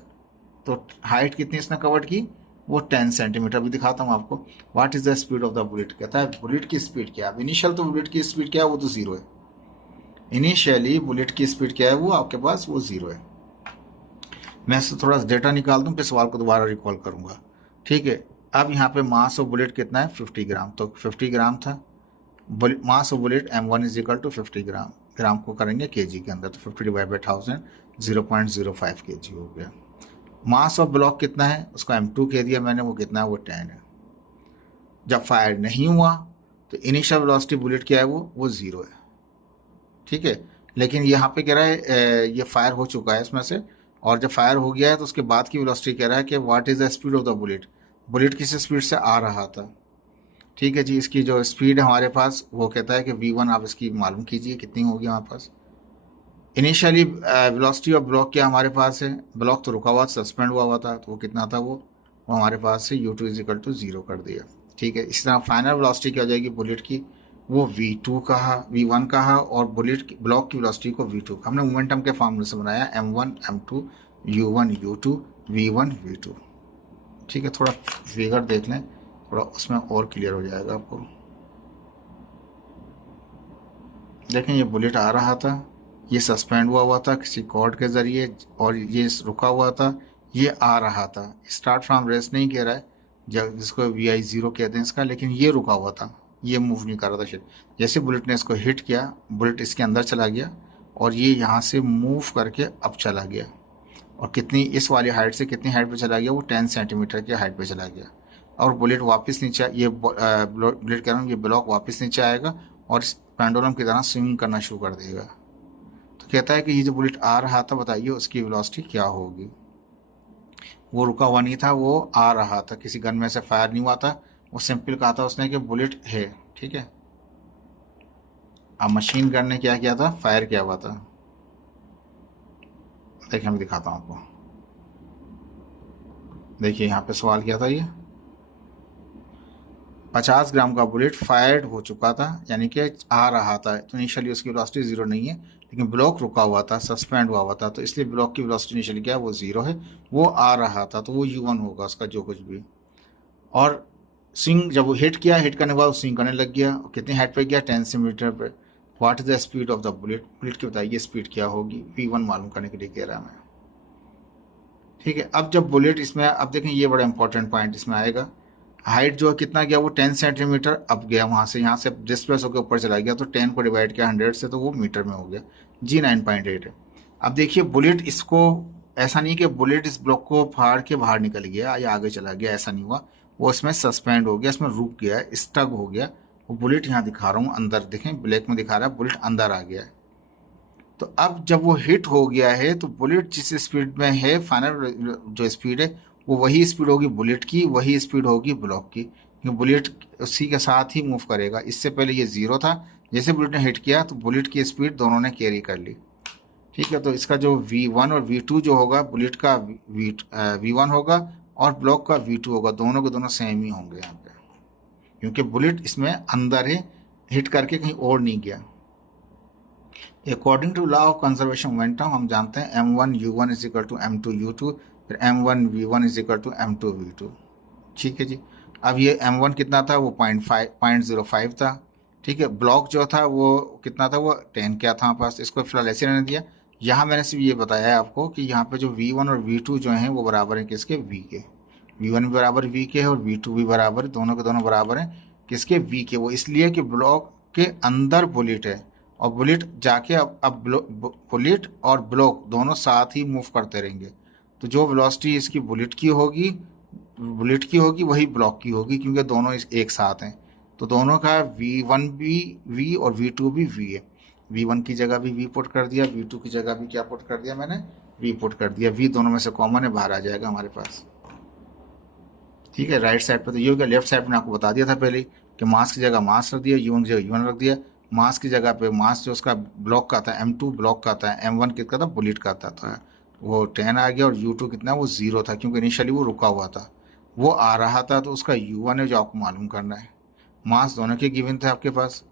तो हाइट कितनी इसने कवर की, वो 10 सेंटीमीटर। भी दिखाता हूँ आपको। What is the speed of the bullet, कहता है बुलेट की स्पीड क्या है। अब इनिशियल तो बुलेट की स्पीड क्या है, वो तो 0 है, इनिशियली बुलेट की स्पीड क्या है, वो आपके पास वो 0 है। मैं इससे थोड़ा डेटा निकाल दूं, फिर सवाल को दोबारा रिकॉल करूंगा। ठीक है, अब यहाँ पे मास ऑफ बुलेट कितना है, 50 ग्राम, तो 50 ग्राम था, मास ऑफ बुलेट m1 = 50 ग्राम, ग्राम को करेंगे kg के अंदर, तो 50/1000 0.05 kg हो गया। मास ऑफ ब्लॉक कितना है, उसको m2 कह दिया मैंने, वो कितना है, वो 10 है। जब फायर नहीं हुआ तो इनिशियल वेलोसिटी बुलेट क्या है, वो 0 है। ठीक है, लेकिन यहाँ पे कह रहा है ये फायर हो चुका है इसमें से, और जब फायर हो गया है तो उसके बाद की वेलोसिटी कह रहा है कि what is the speed of the bullet, bullet किस स्पीड से आ रहा था। ठीक है जी, इसकी जो स्पीड है हमारे पास वो कहता है कि v1, आप इसकी मालूम कीजिए कितनी होगी हमारे पास। इनिशियली वेलोसिटी ऑफ ब्लॉक क्या हमारे पास है, ब्लॉक तो रुका हुआ सस्पेंड हुआ था, तो वो कितना था, वो हमारे पास से u2 = 0 कर दिया। ठीक है। इस तरह फाइनल वेलोसिटी क्या हो जाएगी बुलेट की, वो v2 कहा, v1 कहा, और बुलेट ब्लॉक की वेलोसिटी को v2 का हमने मोमेंटम के फॉर्मूले से बनाया, m1 m2 u1 u2 v1 v2। ठीक है, थोड़ा फिगर देख लें, थोड़ा उसमें और क्लियर हो जाएगा आपको। देखें ये बुलेट आ रहा था, ये सस्पेंड हुआ था किसी कॉर्ड के ज़रिए, और ये रुका हुआ था, ये आ रहा था। स्टार्ट फ्रॉम रेस्ट नहीं कह रहा है, जिसको VI0 कहते हैं इसका, लेकिन ये रुका हुआ था, ये मूव नहीं कर रहा था शिप। जैसे बुलेट ने इसको हिट किया, बुलेट इसके अंदर चला गया और ये यहाँ से मूव करके अब चला गया, और कितनी इस वाली हाइट से कितनी हाइट पे चला गया, वो 10 सेंटीमीटर की हाइट पे चला गया। और बुलेट वापस नीचे, ये बुलेट कह रहा हूँ, ये ब्लॉक वापस नीचे आएगा और पेंडुलम की तरह स्विंग करना शुरू कर देगा। तो कहता है कि ये जो बुलेट आ रहा था, बताइए उसकी वेलोसिटी क्या होगी। वो रुका हुआ नहीं था, वो आ रहा था, किसी गन में से फायर नहीं हुआ था, वो सिंपल कहा था उसने कि बुलेट है। ठीक है, अब मशीन गन ने क्या किया था, फायर किया हुआ था। देखिए मैं दिखाता हूँ आपको। देखिए यहाँ पे सवाल किया था, ये 50 ग्राम का बुलेट फायर्ड हो चुका था, यानी कि आ रहा था। तो इनिशियली उसकी वेलोसिटी 0 नहीं है, लेकिन ब्लॉक रुका हुआ था, सस्पेंड हुआ था, तो इसलिए ब्लॉक की वेलोसिटी इनिशियली क्या है, वो 0 है। वो आ रहा था तो वो u1 होगा उसका, जो कुछ भी। और स्विंग जब वो हिट किया, हिट करने के बाद स्विंग करने लग गया, और कितनी हाइट पे गया, 10 सेंटीमीटर पे। What is the speed of the bullet, bullet की बताइए स्पीड क्या होगी, v1 मालूम करने के लिए कह रहा है मैं। ठीक है, अब जब बुलेट इसमें, अब देखें ये बड़ा इंपॉर्टेंट पॉइंट इसमें आएगा। हाइट जो है कितना गया, वो 10 सेंटीमीटर अब गया, वहाँ से यहाँ से डिस्प्लेस होकर ऊपर चला गया, तो 10 को डिवाइड किया 100 से, तो वो मीटर में हो गया, जी 9.8 है। अब देखिए बुलेट इसको, ऐसा नहीं कि बुलेट इस ब्लॉक को फाड़ के बाहर निकल गया या आगे चला गया, ऐसा नहीं हुआ। वो इसमें सस्पेंड हो गया, इसमें रुक गया, स्टक हो गया। वो बुलेट यहाँ दिखा रहा हूँ अंदर, देखें ब्लैक में दिखा रहा है, बुलेट अंदर आ गया है। तो अब जब वो हिट हो गया है, तो बुलेट जिस स्पीड में है, फाइनल जो स्पीड है, वो वही स्पीड होगी बुलेट की, वही स्पीड होगी ब्लॉक की, क्योंकि बुलेट उसी के साथ ही मूव करेगा। इससे पहले ये 0 था, जैसे बुलेट ने हिट किया तो बुलेट की स्पीड दोनों ने कैरी कर ली। ठीक है, तो इसका जो v1 और v2 जो होगा, बुलेट का v1 होगा और ब्लॉक का v2 होगा, दोनों के दोनों सेम ही होंगे यहाँ पे, क्योंकि बुलेट इसमें अंदर है, हिट करके कहीं और नहीं गया। According to law of conservation momentum हम जानते हैं m1 u1 is equal to m2 u2, फिर m1 v1 is equal to m2 v2। ठीक है जी, अब ये m1 कितना था, वो 0.05 था। ठीक है, ब्लॉक जो था वो कितना था, वो 10 क्या था पास, इसको फिलहाल ऐसे रहने दिया। यहाँ मैंने सिर्फ ये बताया है आपको कि यहाँ पे जो v1 और v2 जो हैं वो बराबर है किसके, v के। v1 भी बराबर v के है और v2 भी बराबर, दोनों के दोनों बराबर हैं किसके, v के। वो इसलिए कि ब्लॉक के अंदर बुलेट है, और बुलेट जाके अब बुलेट और ब्लॉक दोनों साथ ही मूव करते रहेंगे। तो जो वेलोसिटी इसकी बुलेट की होगी वही ब्लॉक की होगी, क्योंकि दोनों एक साथ हैं। तो दोनों का v1 भी v और v2 भी v है। v1 की जगह भी v पुट कर दिया, v2 की जगह भी क्या पुट कर दिया मैंने, v पुट कर दिया। v दोनों में से कॉमन है, बाहर आ जाएगा हमारे पास। ठीक है, राइट साइड पे तो ये हो गया। लेफ्ट साइड में आपको बता दिया था पहले कि मास की जगह मास रख दिया, u1 की जगह u1 रख दिया। मास की जगह पे मास जो उसका ब्लॉक का था m2 ब्लॉक का था, m1 कितना था, बुलेट का था, वो 10 आ गया, और u2 कितना, वो 0 था, क्योंकि इनिशियली वो रुका हुआ था। वो आ रहा था, तो उसका u1 है जो आपको मालूम करना है। मास दोनों के गिवन थे आपके पास।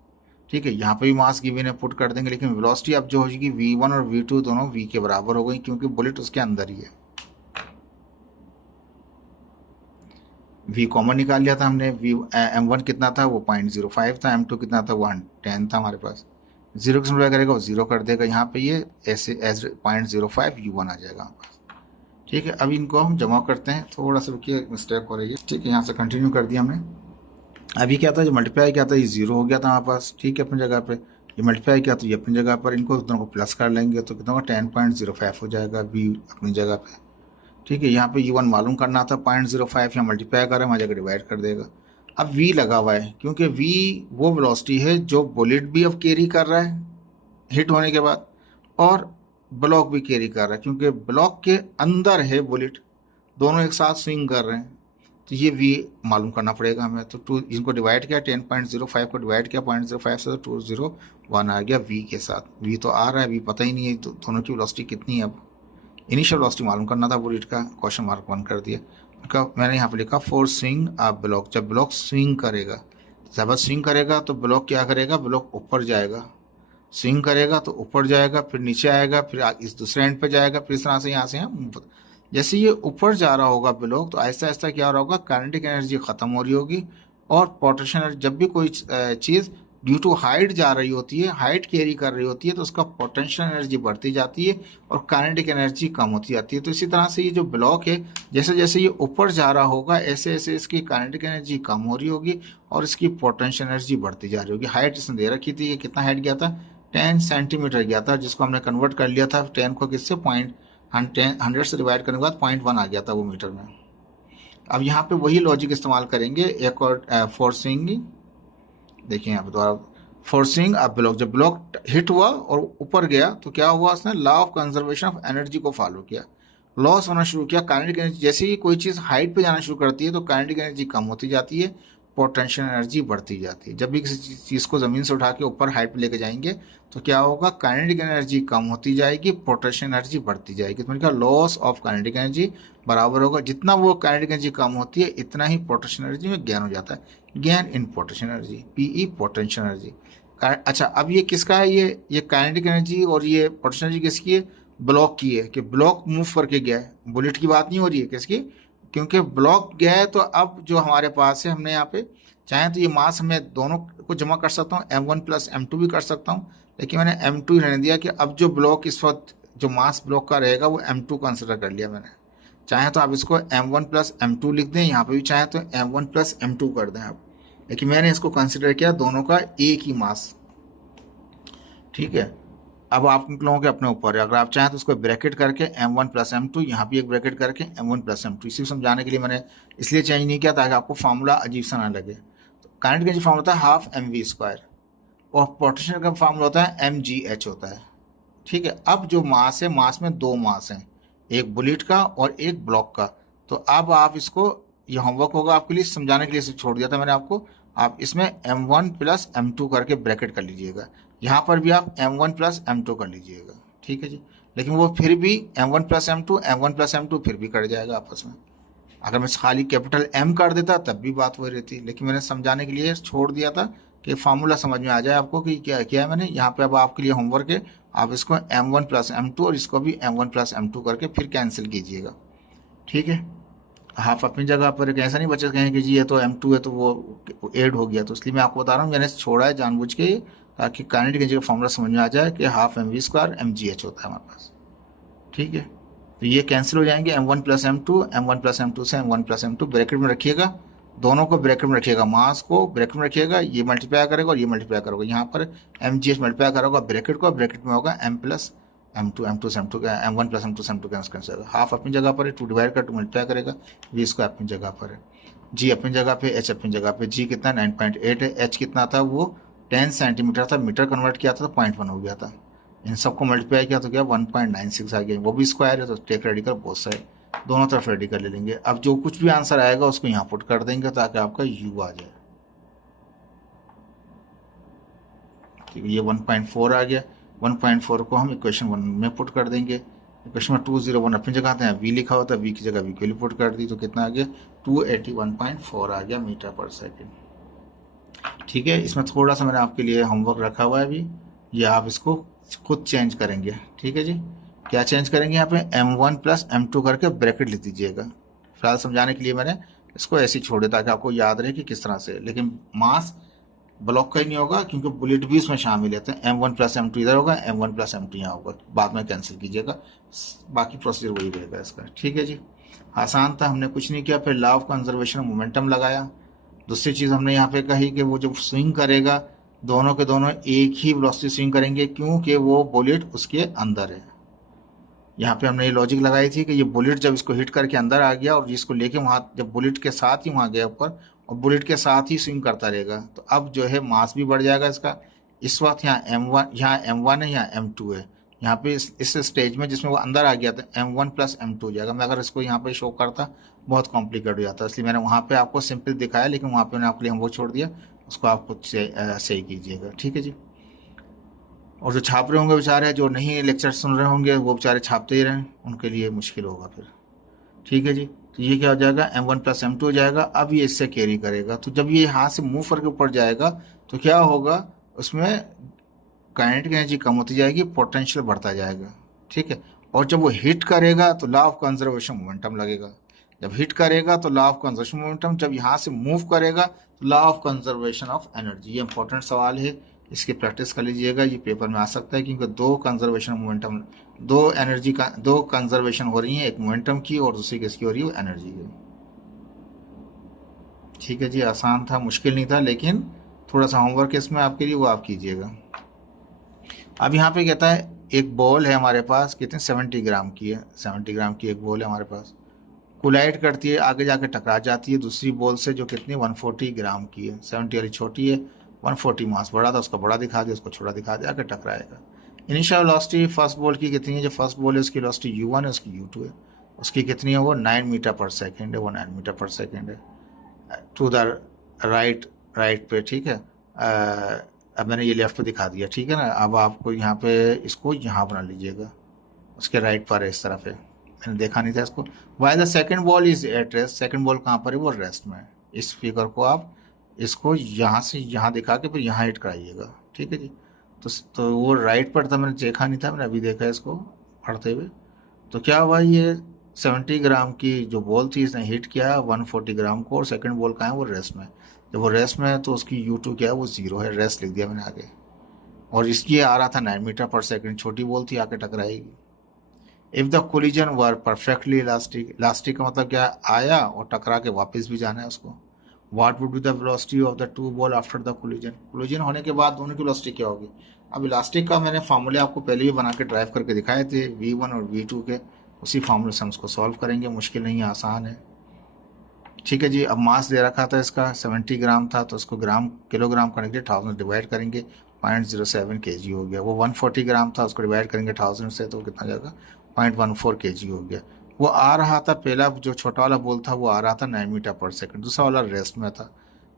ठीक है, यहाँ पे भी मास गिवन है, पुट कर देंगे, लेकिन वेलोसिटी अब जो हो जाएगी v1 और v2 दोनों v के बराबर हो गई, क्योंकि बुलेट उसके अंदर ही है। v कॉमन निकाल लिया था हमने, m1 कितना था, वो 0.05 था, m2 कितना था, वो 10 था हमारे पास। 0 की सिंपलीफाई करेगा वो 0 कर देगा, यहाँ पे ये ऐसे एज 0.05 u1 आ जाएगा हमारे पास। ठीक है, अब इनको हम जमा करते हैं, थोड़ा सा रुकिए, मिस्टेक हो रही है। ठीक है, यहाँ से कंटिन्यू कर दिया हमने। अभी क्या था, जो मल्टीप्लाई किया था, ये 0 हो गया था हमारे पास। ठीक है, अपनी जगह पे ये मल्टीप्लाई किया तो ये अपनी जगह पर, इनको दोनों को प्लस कर लेंगे तो कितना होगा, 10.05 हो जाएगा, v अपनी जगह पे। ठीक है, यहाँ पे u1 मालूम करना था, 0.05 यहाँ मल्टीप्लाई कर रहे हैं, वहाँ जाकर डिवाइड कर देगा। अब v लगा हुआ है, क्योंकि v वो वेलोसिटी है जो बुलेट भी अब कैरी कर रहा है हिट होने के बाद, और ब्लॉक भी कैरी कर रहा है, क्योंकि ब्लॉक के अंदर है बुलेट, दोनों एक साथ स्विंग कर रहे हैं। तो ये v मालूम करना पड़ेगा हमें। तो 2 इनको डिवाइड किया, 10.05 को डिवाइड किया 0.05 से, तो 201 आ गया v के साथ। v तो आ रहा है, v पता ही नहीं है दोनों की वेलोसिटी कितनी है। अब इनिशियल वेलोसिटी मालूम करना था बुलेट का, क्वेश्चन मार्क 1 कर दिया। मैंने यहाँ पे लिखा फॉर स्विंग अ ब्लॉक, जब ब्लॉक स्विंग करेगा, जब स्विंग करेगा तो ब्लॉक क्या करेगा, ब्लॉक ऊपर जाएगा, स्विंग करेगा तो ऊपर जाएगा, फिर नीचे आएगा, फिर इस दूसरे एंड पे जाएगा, फिर इस तरह से यहाँ से जैसे ये ऊपर जा रहा होगा ब्लॉक, तो ऐसा ऐसा क्या हो रहा होगा, काइनेटिक एनर्जी खत्म हो रही होगी। और पोटेंशियल एनर्जी, जब भी कोई चीज़ ड्यू टू हाइट जा रही होती है, हाइट कैरी कर रही होती है, तो उसका पोटेंशियल एनर्जी बढ़ती जाती है और काइनेटिक एनर्जी कम होती जाती है। तो इसी तरह से ये जो ब्लॉक है, जैसे जैसे ये ऊपर जा रहा होगा, ऐसे ऐसे इसकी काइनेटिक एनर्जी कम हो रही होगी और इसकी पोटेंशियल एनर्जी बढ़ती जा रही होगी। हाइट इसने दे रखी थी, ये कितना हाइट गया था, 10 सेंटीमीटर गया था, जिसको हमने कन्वर्ट कर लिया था 10 को किससे, 100 से डिवाइड करने के बाद 0.1 आ गया था वो मीटर में। अब यहाँ पे वही लॉजिक इस्तेमाल करेंगे एक और फोर्सिंग। देखिए यहाँ पे दोबारा फोर्सिंग अ ब्लॉक, जब ब्लॉक हिट हुआ और ऊपर गया तो क्या हुआ, उसने law of conservation of energy को फॉलो किया, लॉस होना शुरू किया काइनेटिक एनर्जी। जैसे ही कोई चीज़ हाइट पे जाना शुरू करती है तो काइनेटिक एनर्जी कम होती जाती है, पोटेंशियल एनर्जी बढ़ती जाती है। जब भी किसी चीज़ को ज़मीन से उठा के ऊपर हाइट पे लेके जाएंगे तो क्या होगा, काइनेटिक एनर्जी कम होती जाएगी, पोटेंशियल एनर्जी बढ़ती जाएगी। तो मैंने कहा लॉस ऑफ काइनेटिक एनर्जी बराबर होगा, जितना वो काइनेटिक एनर्जी कम होती है इतना ही पोटेंशियल एनर्जी में गेन हो जाता है, gain in potential energy, PE potential energy. अच्छा, अब ये किसका है, ये काइनेटिक एनर्जी और ये पोटेंशियल एनर्जी किसकी है, ब्लॉक की है, कि ब्लॉक मूव करके गया है, बुलेट की बात नहीं हो रही है, किसकी, क्योंकि ब्लॉक गया है। तो अब जो हमारे पास है, हमने यहाँ पे चाहे तो ये मास में दोनों को जमा कर सकता हूँ, m1 प्लस m2 भी कर सकता हूँ, लेकिन मैंने m2 ही रहने दिया कि अब जो ब्लॉक इस वक्त जो मास ब्लॉक का रहेगा वो m2 कंसिडर कर लिया मैंने। चाहे तो आप इसको m1 प्लस m2 लिख दें, यहाँ पे भी चाहे तो m1 प्लस m2 कर दें आप, लेकिन मैंने इसको कंसिडर किया दोनों का एक ही मास। ठीक है, अब आप लोगों के अपने ऊपर है, अगर आप चाहें तो उसको ब्रैकेट करके m1 प्लस m2, यहाँ भी एक ब्रैकेट करके m1 प्लस m2, इसी को समझाने के लिए मैंने इसलिए चेंज नहीं किया ताकि आपको फार्मूला अजीब सा ना लगे। तो काइनेटिक एनर्जी फार्मूला होता है हाफ mv² और पोटेंशियल का फार्मूला होता है mgh होता है। ठीक है, अब जो मास है, मास में दो मास हैं, एक बुलेट का और एक ब्लॉक का। तो अब आप इसको, ये होमवर्क होगा आपके लिए, समझाने के लिए छोड़ दिया था मैंने आपको, आप इसमें m1 प्लस m2 करके ब्रैकेट कर लीजिएगा, यहाँ पर भी आप m1 प्लस m2 कर लीजिएगा। ठीक है जी, लेकिन वो फिर भी m1 प्लस m2 फिर भी कट जाएगा आपस में। अगर मैं खाली कैपिटल M कर देता तब भी बात वही रहती, लेकिन मैंने समझाने के लिए छोड़ दिया था कि फार्मूला समझ में आ जाए आपको कि क्या किया है मैंने यहाँ पे। अब आपके लिए होमवर्क है, आप इसको m1 प्लस m2 और इसको भी m1 प्लस m2 करके फिर कैंसिल कीजिएगा। ठीक है, हाफ अपनी जगह पर, एक ऐसा नहीं बच्चे कहें कि जी ये तो m2 है तो वो ऐड हो गया, तो इसलिए मैं आपको बता रहा हूँ, मैंने छोड़ा है जानबूझ के, ताकि काइनेटिक एनर्जी का फार्मूला समझ में आ जाए कि हाफ mv² mgh होता है हमारे पास। ठीक है, तो ये कैंसिल हो जाएंगे, m1 प्लस m2 से m1 प्लस m2 ब्रैकेट में रखिएगा, दोनों को ब्रैकेट में रखिएगा, मास को ब्रैकेट में रखिएगा, ये मल्टीप्लाई करेगा और ये मल्टीप्लाई करोगे, यहाँ पर mgh मल्टीप्लाई करोगा ब्रैकेट को, ब्रैकेट में होगा m प्लस m2 से m2 का m1 प्लस m2 से m2 कैंसिल होगा। हाफ अपनी जगह पर है, 2 डिवाइड कर 2 मल्टीप्लाई करेगा, v² अपनी जगह पर है, g अपनी जगह पे, h अपनी जगह पे। g कितना 9.8 है, h कितना था, वो 10 सेंटीमीटर था, मीटर कन्वर्ट किया था तो 0.1 हो गया था, इन सबको मल्टीप्लाई किया तो क्या 1.96 आ गया, वो भी स्क्वायर है तो टेक रेडी कर बोथ साइड, दोनों तरफ रेडी कर ले लेंगे। अब जो कुछ भी आंसर आएगा उसको यहाँ पुट कर देंगे ताकि आपका u आ जाए। ठीक है, ये 1.4 आ गया, 1.4 को हम इक्वेशन 1 में पुट कर देंगे, इक्वेशन में 201 अपनी जगह आते हैं, v लिखा होता है, v की जगह v की वैल्यू पुट कर दी तो कितना आ गया 281.4 आ गया मीटर पर सेकेंड। ठीक है, इसमें थोड़ा सा मैंने आपके लिए होमवर्क रखा हुआ है अभी, ये आप इसको खुद चेंज करेंगे। ठीक है जी, क्या चेंज करेंगे, यहाँ पे m1 प्लस m2 करके ब्रैकेट लिख दीजिएगा। फिलहाल समझाने के लिए मैंने इसको ऐसे ही छोड़े ताकि आपको याद रहे कि किस तरह से, लेकिन मास ब्लॉक का ही नहीं होगा क्योंकि बुलेट भी उसमें शामिल है, तो m1 प्लस m2 इधर होगा, m1 प्लस m2 यहाँ होगा, बाद में कैंसिल कीजिएगा, बाकी प्रोसीजर वही रहेगा इसका। ठीक है जी, आसान था, हमने कुछ नहीं किया। फिर law of conservation of momentum लगाया। दूसरी चीज़ हमने यहाँ पे कही कि वो जब स्विंग करेगा दोनों के दोनों एक ही वेलोसिटी स्विंग करेंगे क्योंकि वो बुलेट उसके अंदर है। यहाँ पे हमने ये लॉजिक लगाई थी कि ये बुलेट जब इसको हिट करके अंदर आ गया और जिसको लेके वहाँ, जब बुलेट के साथ ही वहाँ गया ऊपर और बुलेट के साथ ही स्विंग करता रहेगा, तो अब जो है मास भी बढ़ जाएगा इसका। इस वक्त यहाँ m1 है, यहाँ m2 है, यहाँ पे इस स्टेज में जिसमें वो अंदर आ गया था m1 प्लस m2 हो जाएगा। मैं अगर इसको यहाँ पे शो करता बहुत कॉम्प्लिकेट हो जाता, इसलिए मैंने वहाँ पे आपको सिंपल दिखाया, लेकिन वहाँ पे मैंने आपके लिए हम वो छोड़ दिया, उसको आप खुद से सही कीजिएगा। ठीक है जी, और जो छाप रहे होंगे बेचारे, जो नहीं लेक्चर सुन रहे होंगे वो बेचारे छापते ही रहें, उनके लिए मुश्किल होगा फिर। ठीक है जी, तो ये क्या हो जाएगा, m1 प्लस m2 हो जाएगा। अब ये इससे कैरी करेगा, तो जब ये यहाँ से मूव करके ऊपर जाएगा तो क्या होगा, उसमें काइनेटिक एनर्जी कम होती जाएगी, पोटेंशियल बढ़ता जाएगा, ठीक है। और जब वो हिट करेगा तो लॉ ऑफ कंजर्वेशन मोमेंटम लगेगा। जब हिट करेगा तो लॉ ऑफ कंजर्वेशन मोमेंटम, जब यहाँ से मूव करेगा तो law of conservation of energy. ये इंपॉर्टेंट सवाल है, इसकी प्रैक्टिस कर लीजिएगा, ये पेपर में आ सकता है, क्योंकि दो कंजर्वेशन मोमेंटम, दो एनर्जी का, दो कंजर्वेशन हो रही है, एक मोमेंटम की और दूसरी किसकी हो रही है, एनर्जी की। ठीक है जी, आसान था, मुश्किल नहीं था, लेकिन थोड़ा सा होमवर्क इसमें आपके लिए, वो आप कीजिएगा। अब यहाँ पे कहता है एक बॉल है हमारे पास, कितने 70 ग्राम की है, 70 ग्राम की एक बॉल है हमारे पास, कोलाइड करती है, आगे जाके टकरा जाती है दूसरी बॉल से जो कितनी 140 ग्राम की है। 70 वाली छोटी है, 140 मास बड़ा था, उसका बड़ा दिखा दिया, उसको छोटा दिखा दिया, आके टकराएगा। इनिशियल वेलोसिटी फर्स्ट बॉल की कितनी है, जो फर्स्ट बॉल है उसकी वेलोसिटी u1 है, उसकी u2 है, उसकी कितनी है, वो 9 मीटर पर सेकेंड है, वो 9 मीटर पर सेकेंड है। टू द राइट, राइट पे, ठीक है। अब मैंने ये लेफ्ट पे दिखा दिया, ठीक है ना। अब आपको यहाँ पे इसको यहाँ बना लीजिएगा, उसके राइट पर है, इस तरफ है, मैंने देखा नहीं था इसको। Why the second ball is at rest, second ball कहाँ पर है, वो रेस्ट में है। इस फिगर को आप इसको यहाँ से यहाँ दिखा के फिर यहाँ हिट कराइएगा, ठीक है जी। तो वो राइट पर था, मैंने देखा नहीं था, मैंने अभी देखा इसको पढ़ते हुए। तो क्या हुआ, ये 70 ग्राम की जो बॉल थी इसने हिट किया 140 ग्राम को, और सेकंड बॉल कहाँ है, वो रेस्ट में। जब वो रेस्ट में है तो उसकी u2 क्या है, वो 0 है, रेस्ट लिख दिया मैंने आगे। और इसकी आ रहा था 9 मीटर पर सेकंड, छोटी बॉल थी, आके टकराएगी। If the collision were perfectly elastic, elastic का मतलब क्या, आया और टकरा के वापस भी जाना है उसको। What would be the velocity of the two ball after the collision, collision होने के बाद दोनों की वेलोसिटी क्या होगी। अब इलास्टिक का मैंने फार्मूले आपको पहले भी बना के ड्राइव करके दिखाए थे, v1 और v2 के, उसी फार्मूले से हम उसको सॉल्व करेंगे, मुश्किल नहीं है, आसान है, ठीक है जी। अब मास दे रखा था इसका 70 ग्राम था, तो उसको ग्राम किलोग्राम करने के लिए 1000 डिवाइड करेंगे, 0.07 kg हो गया। वो 140 ग्राम था, उसको डिवाइड करेंगे 1000 से, तो कितना जाएगा, 0.14 kg हो गया। वो आ रहा था, पहला जो छोटा वाला बॉल था वो आ रहा था 9 मीटर पर सेकंड, दूसरा वाला रेस्ट में था,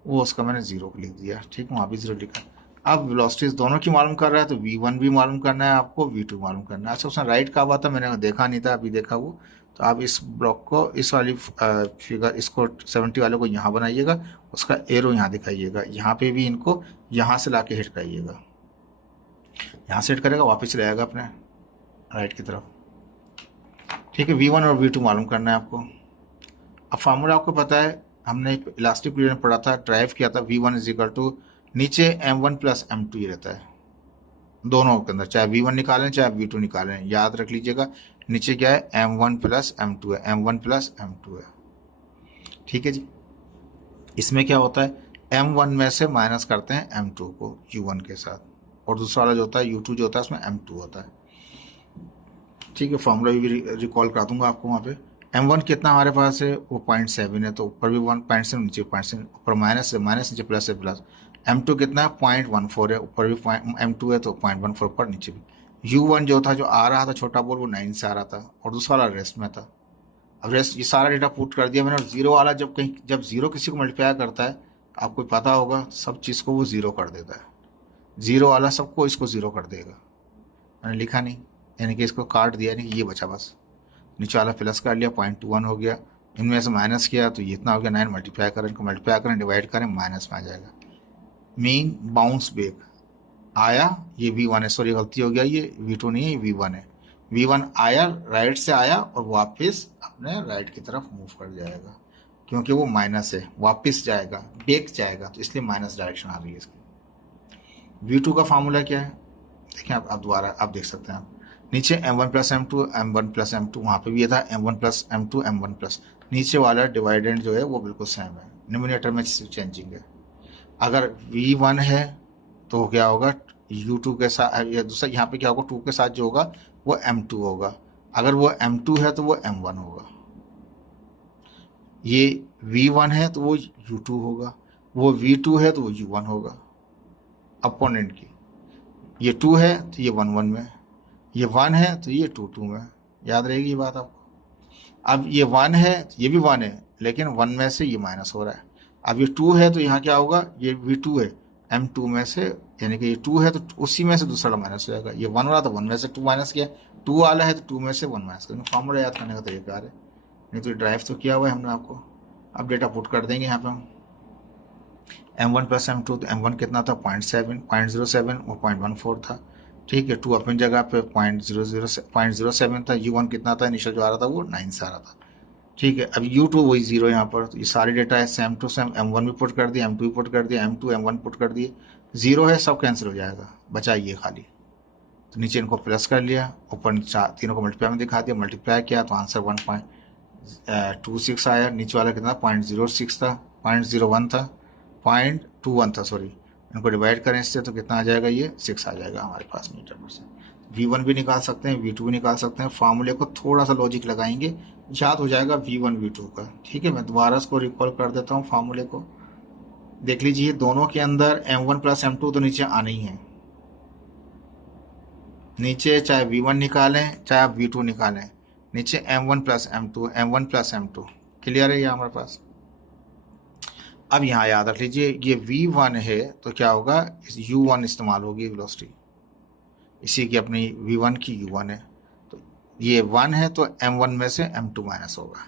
वो उसका मैंने 0 लिख दिया, ठीक, वहाँ भी 0 लिखा। अब वेलोसिटीज दोनों की मालूम कर रहा है, तो v1 भी मालूम करना है आपको, v2 मालूम करना है। अच्छा, उसने राइट कहा हुआ था, मैंने देखा नहीं था, अभी देखा वो। तो आप इस ब्लॉक को, इस वाली फिगर, इसको 70 वाले को यहाँ बनाइएगा, उसका एरो यहाँ दिखाइएगा, यहाँ पे भी इनको यहाँ से ला के हिट कराइएगा, यहाँ से हिट करेगा, वापस चले जाएगा अपने राइट की तरफ, ठीक है। v1 और v2 मालूम करना है आपको। अब फार्मूला आपको पता है, हमने इलास्टिक पीरियड में पढ़ा था, ड्राइव किया था, v1 इज इक्वल टू, नीचे m1 प्लस m2 ही रहता है दोनों के अंदर, चाहे v1 निकालें चाहे v2 निकालें, याद रख लीजिएगा, नीचे क्या है, m1 प्लस m2 है, m1 प्लस m2 है, ठीक है जी। इसमें क्या होता है, m1 में से माइनस करते हैं m2 को u1 के साथ, और दूसरा वाला जो होता है u2 जो होता है उसमें m2 होता है, ठीक है। फॉर्मूला भी रिकॉल करा दूंगा आपको वहाँ पे। m1 कितना हमारे पास है, वो 0.7 है, तो ऊपर भी 1.7, नीचे 0.7, ऊपर माइनस है माइनस, नीचे प्लस है प्लस। m2 कितना है, 0.14 है, ऊपर भी m2 है, तो 0.14 ऊपर, नीचे भी। u1 जो था, जो आ रहा था छोटा बॉल, वो 9 से आ रहा था, और दूसरा वाला रेस्ट में था। अब रेस्ट, ये सारा डेटा पुट कर दिया मैंने। और 0 वाला जब कहीं, जब 0 किसी को मल्टीप्लाई करता है, आपको पता होगा, सब चीज़ को वो 0 कर देता है, 0 वाला सबको इसको 0 कर देगा। मैंने लिखा नहीं, यानी कि इसको काट दिया, यानी कि ये बचा बस, नीचे वाला प्लस कर लिया, 0.21 हो गया, इनमें से माइनस किया तो ये इतना हो गया, 9 मल्टीप्लाई करें, इनको मल्टीप्लाई करें, डिवाइड करें, माइनस में आ जाएगा। मीन बाउंस बैक आया, ये v1 है, सॉरी गलती हो गया, ये v2 नहीं है, ये v1 है। v1 आया, राइट से आया और वापस अपने राइट की तरफ मूव कर जाएगा, क्योंकि वो माइनस है, वापस जाएगा, बैक जाएगा, तो इसलिए माइनस डायरेक्शन आ रही है इसकी। v2 का फार्मूला क्या है, देखें आप दोबारा आप देख सकते हैं, आप नीचे m1 plus m2, m1 plus m2, वहाँ पे भी ये था m1 plus m2, m1 plus, नीचे वाला डिवाइडेंड जो है वो बिल्कुल सेम है, न्यूमरेटर में चेंजिंग है। अगर v1 है तो क्या होगा, u2 के साथ, या दूसरा यहाँ पे क्या होगा, 2 के साथ जो होगा वो m2 होगा, अगर वो m2 है तो वो m1 होगा, ये v1 है तो वो u2 होगा, वो v2 है तो वो u1 होगा अपोनेंट की। ये 2 है तो ये 1 1 में, ये 1 है तो ये 2 2 में, याद रहेगी ये बात आपको। अब ये 1 है तो ये भी 1 है, लेकिन 1 में से ये माइनस हो रहा है। अब ये 2 है तो यहाँ क्या होगा, ये v2 है, m2 में से, यानी कि ये 2 है तो उसी में से दूसरा माइनस हो जाएगा, ये 1 हो रहा तो 1 में से 2 माइनस किया, 2 वाला है तो 2 में से 1 माइनस करेंगे। फॉर्मूला याद करने का तरीका है, नहीं तो ड्राइव तो किया हुआ है हमने आपको। अब डेटा पुट कर देंगे यहाँ पे हम। M1 प्लस M2, तो M1 कितना था 0.07 और 0.14 था। ठीक है, 2 अपनी जगह पे 0.07 था। U1 कितना था इनिशियल जो आ रहा था वो 9 से आ रहा था। ठीक है, अब U2 वही 0 यहाँ पर, तो ये सारे डेटा है सेम टू सेम। M1 भी पुट कर दिया, M2 भी पुट कर दिया, M2 M1 पुट कर दिए। 0 है, सब कैंसिल हो जाएगा, बचा ये खाली। तो नीचे इनको प्लस कर लिया, ऊपर तीनों को मल्टीप्लाई में दिखा दिया, मल्टीप्लाई किया तो आंसर 1.26 आया। नीचे वाला कितना 0.06 था, 0.01 था, 0.21 था सॉरी। इनको डिवाइड करें इससे तो कितना आ जाएगा, ये 6 आ जाएगा हमारे पास मीटर पर से। V1 भी निकाल सकते हैं, V2 भी निकाल सकते हैं। फार्मूले को थोड़ा सा लॉजिक लगाएंगे, याद हो जाएगा V1 V2 का। ठीक है, मैं दोबारा इसको रिकॉल कर देता हूँ फार्मूले को। देख लीजिए दोनों के अंदर M1 प्लस M2 तो नीचे आना ही है। नीचे चाहे V1 निकालें चाहे आप V2 निकालें, नीचे M1 plus M2, M1 plus M2। Clear है ये हमारे पास। अब यहाँ याद रख लीजिए ये V1 है तो क्या होगा, इस U1 इस्तेमाल होगी वेलोसिटी, इसी की अपनी V1 की U1 है। तो ये 1 है तो M1 में से M2 माइनस होगा।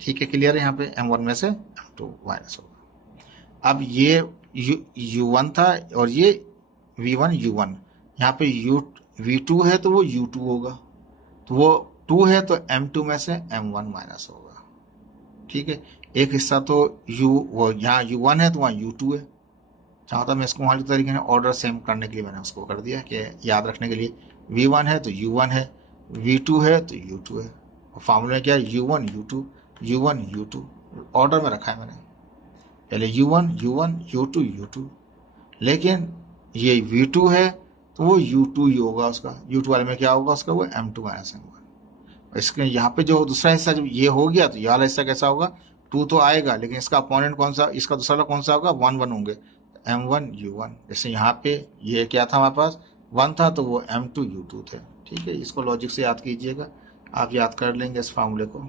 ठीक है, क्लियर है, यहाँ पे M1 में से M2 माइनस होगा। अब ये U1 था और ये V1 U1, यहाँ पे V2 है तो वो U2 होगा, तो वो 2 है तो M2 में से M1 माइनस होगा। ठीक है, एक हिस्सा तो वो यहाँ U1 है तो वहाँ U2 है। चाहता मैं इसको वहाँ तरीके से ऑर्डर सेम करने के लिए मैंने उसको कर दिया कि याद रखने के लिए। V1 है तो U1 है, V2 है तो U2 है। और फार्मूला में क्या है, U1 U2 U1 U2 order में रखा है मैंने, पहले U1 U1 U2 U2। लेकिन ये V2 है तो वो U2 ही होगा उसका, U2 वाले में क्या होगा उसका, वो M2 माइनस M1। इसके यहाँ पे जो दूसरा हिस्सा जब ये हो गया तो ये वाला हिस्सा कैसा होगा, 2 तो आएगा, लेकिन इसका अपोनेंट कौन सा, इसका दूसरा वाला कौन सा होगा, 1 1 होंगे, M1 U1। जैसे यहाँ पे ये क्या था हमारे पास 1 था तो वो M2 U2 थे। ठीक है, इसको लॉजिक से याद कीजिएगा, आप याद कर लेंगे इस फार्मूले को।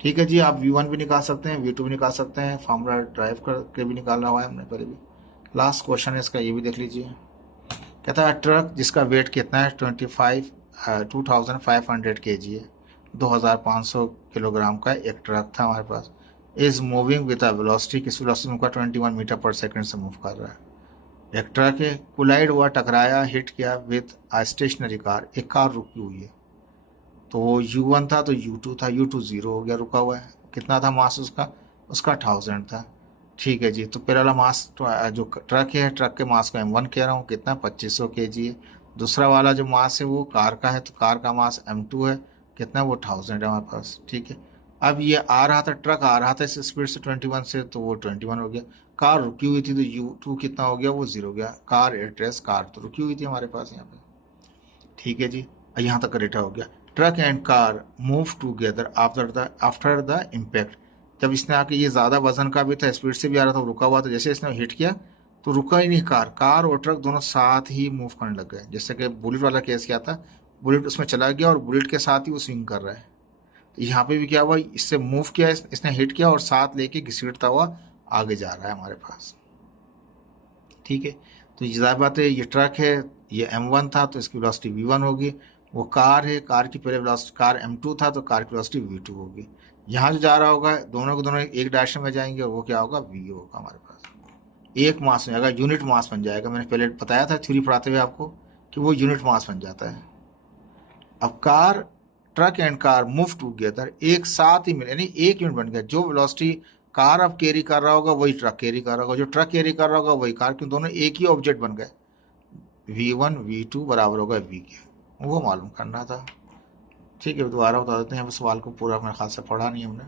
ठीक है जी, आप V1 भी निकाल सकते हैं, V2 भी निकाल सकते हैं, फार्मूला ड्राइव करके भी निकाला हुआ है हमने पहले भी। लास्ट क्वेश्चन है इसका, ये भी देख लीजिए। कहता है ट्रक जिसका वेट कितना है 2500 kg है, 2500 किलोग्राम का एक ट्रक था हमारे पास। Is moving with a velocity, किस वेलोसिटी में 21 मीटर पर सेकंड से मूव कर रहा है। एक ट्रक है, कोलाइड हुआ, टकराया, हिट किया विद अ स्टेशनरी कार, एक कार रुकी हुई है। तो वो U1 था तो U2 था, U2 0 हो गया, रुका हुआ है। कितना था मास उसका, उसका 1000 था। ठीक है जी, तो पहला वाला मास जो ट्रक है, ट्रक के मास को M1 कह रहा हूँ, कितना 2500 kg है। दूसरा वाला जो मास है वो कार का है, तो कार का मास M2 है, कितना, वो 1000 है हमारे पास। ठीक है, अब ये आ रहा था, ट्रक आ रहा था इस स्पीड से 21 से, तो वो 21 हो गया। कार रुकी हुई थी तो U2 कितना हो गया, वो 0 हो गया। कार एड्रेस, कार तो रुकी हुई थी हमारे पास यहाँ पे। ठीक है जी, यहाँ तक डेटा हो गया। Truck and car move together after the impact, जब इसने आके, ये ज़्यादा वजन का भी था, स्पीड से भी आ रहा था, रुका हुआ था, जैसे इसने हिट किया तो रुका ही नहीं, कार और ट्रक दोनों साथ ही मूव करने लग गए। जैसे कि बुलेट वाला केस क्या था, बुलेट उसमें चला गया और बुलेट के साथ ही वो स्विंग कर रहा है। तो यहाँ पे भी क्या हुआ, इससे मूव किया, इसने हिट किया और साथ लेके घसीटता हुआ आगे जा रहा है हमारे पास। ठीक है, तो जाहिर बात है ये ट्रक है, ये M1 था तो इसकी वेलोसिटी V1 होगी। वो कार है, कार की पहले वेलोसिटी, कार M2 था तो कार की वेलोसिटी V2 होगी। यहाँ जो जा रहा होगा दोनों के दोनों एक डायरेक्शन में जाएंगे और वो क्या होगा, V होगा हमारे पास। एक मास में आएगा, यूनिट मास बन जाएगा। मैंने पहले बताया था थ्योरी पढ़ाते हुए आपको कि वो यूनिट मास बन जाता है। अब car, truck and car move together, एक साथ ही मिले, यानी एक यूनिट बन गया। जो वेलोसिटी कार अब कैरी कर रहा होगा वही ट्रक कैरी कर रहा होगा, जो ट्रक कैरी कर रहा होगा वही कार, क्यों दोनों एक ही ऑब्जेक्ट बन गए। V1 V2 बराबर होगा V के, वो मालूम करना था। ठीक है, दोबारा बता देते हैं, सवाल को पूरा मेरे ख्याल से पढ़ा नहीं हमने।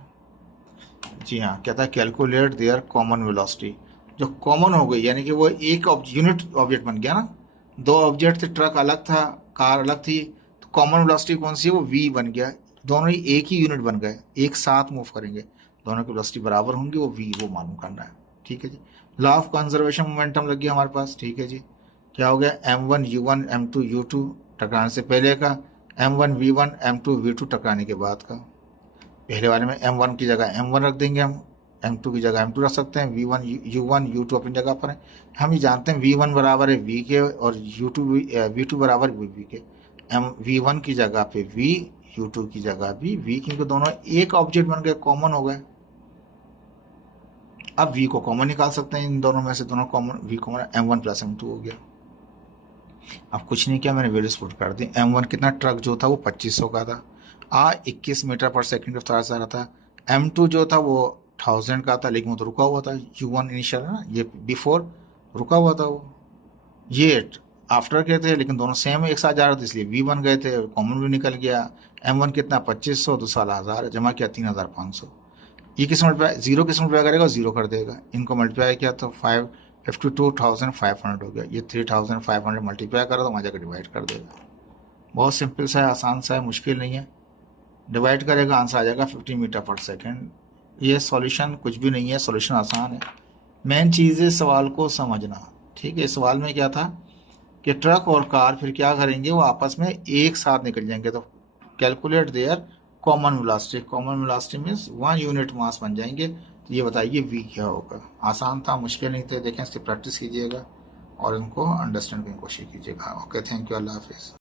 जी हाँ, कहता है कैलकुलेट देयर कॉमन वेलोसिटी, जो कॉमन हो गई, यानी कि वो एक यूनिट ऑब्जेक्ट बन गया ना। दो ऑब्जेक्ट थे, ट्रक अलग था, कार अलग थी, तो कॉमन वेलोसिटी कौन सी है, वो V बन गया। दोनों ही एक ही यूनिट बन गए, एक साथ मूव करेंगे, दोनों की वेलोसिटी बराबर होंगी, वो V, वो मालूम करना है। ठीक है जी, लॉ ऑफ कंजर्वेशन मोमेंटम लग गया हमारे पास। ठीक है जी, क्या हो गया, M1 U1 M2 U2 टकराने से पहले का, M1 V1 M2 V2 टकराने के बाद का। पहले वाले में M1 की जगह M1 रख देंगे हम, M2 की जगह M2 रख सकते हैं, V1 U1 U2 अपनी जगह पर है। हम ये जानते हैं V1 बराबर है V के और V2 बराबर V के। V1 की जगह पे V, u2 की जगह भी v, क्योंकि दोनों एक ऑब्जेक्ट बन गए, कॉमन हो गए। अब v को कॉमन निकाल सकते हैं इन दोनों में से, दोनों common, v common, m1 plus m2 हो गया। अब कुछ नहीं किया, मैंने वैल्यूज पुट कर दी। m1 कितना, ट्रक जो था वो 2500 का था, 21 मीटर पर सेकंड की रफ्तार से आ रहा था। m2 जो था वो 1000 का था, लेकिन वो तो रुका हुआ था, u1 इनिशियल है ना, ये बिफोर रुका हुआ था वो, ये आफ्टर के थे, लेकिन दोनों सेम एक साथ जा रहे थे, इसलिए v बन गए थे, कॉमन भी निकल गया। m1 कितना, 2500, दूसरा 1000 जमा किया 3500। ये किस मल्टीप्लाई, जीरो किस मल्टीप्लाई करेगा, जीरो कर देगा, इनको मल्टीप्लाई किया तो 52,500 हो गया। ये 3,500 मल्टीप्लाई करा तो वहाँ जाकर डिवाइड कर देगा। बहुत सिंपल सा है, आसान सा है, मुश्किल नहीं है। डिवाइड करेगा, आंसर आ जाएगा 50 मीटर पर सेकेंड। ये सॉल्यूशन कुछ भी नहीं है, सॉल्यूशन आसान है। मेन चीज़ है सवाल को समझना, ठीक है। सवाल में क्या था कि ट्रक और कार फिर क्या करेंगे, वो आपस में एक साथ निकल जाएंगे, तो calculate their common velocity. Common velocity means 1 unit mass बन जाएंगे। तो ये बताइए v क्या होगा। आसान था, मुश्किल नहीं थे। देखें, इसकी प्रैक्टिस कीजिएगा और इनको अंडरस्टैंड करने की कोशिश कीजिएगा। ओके, थैंक यू, अल्लाह हाफिज़।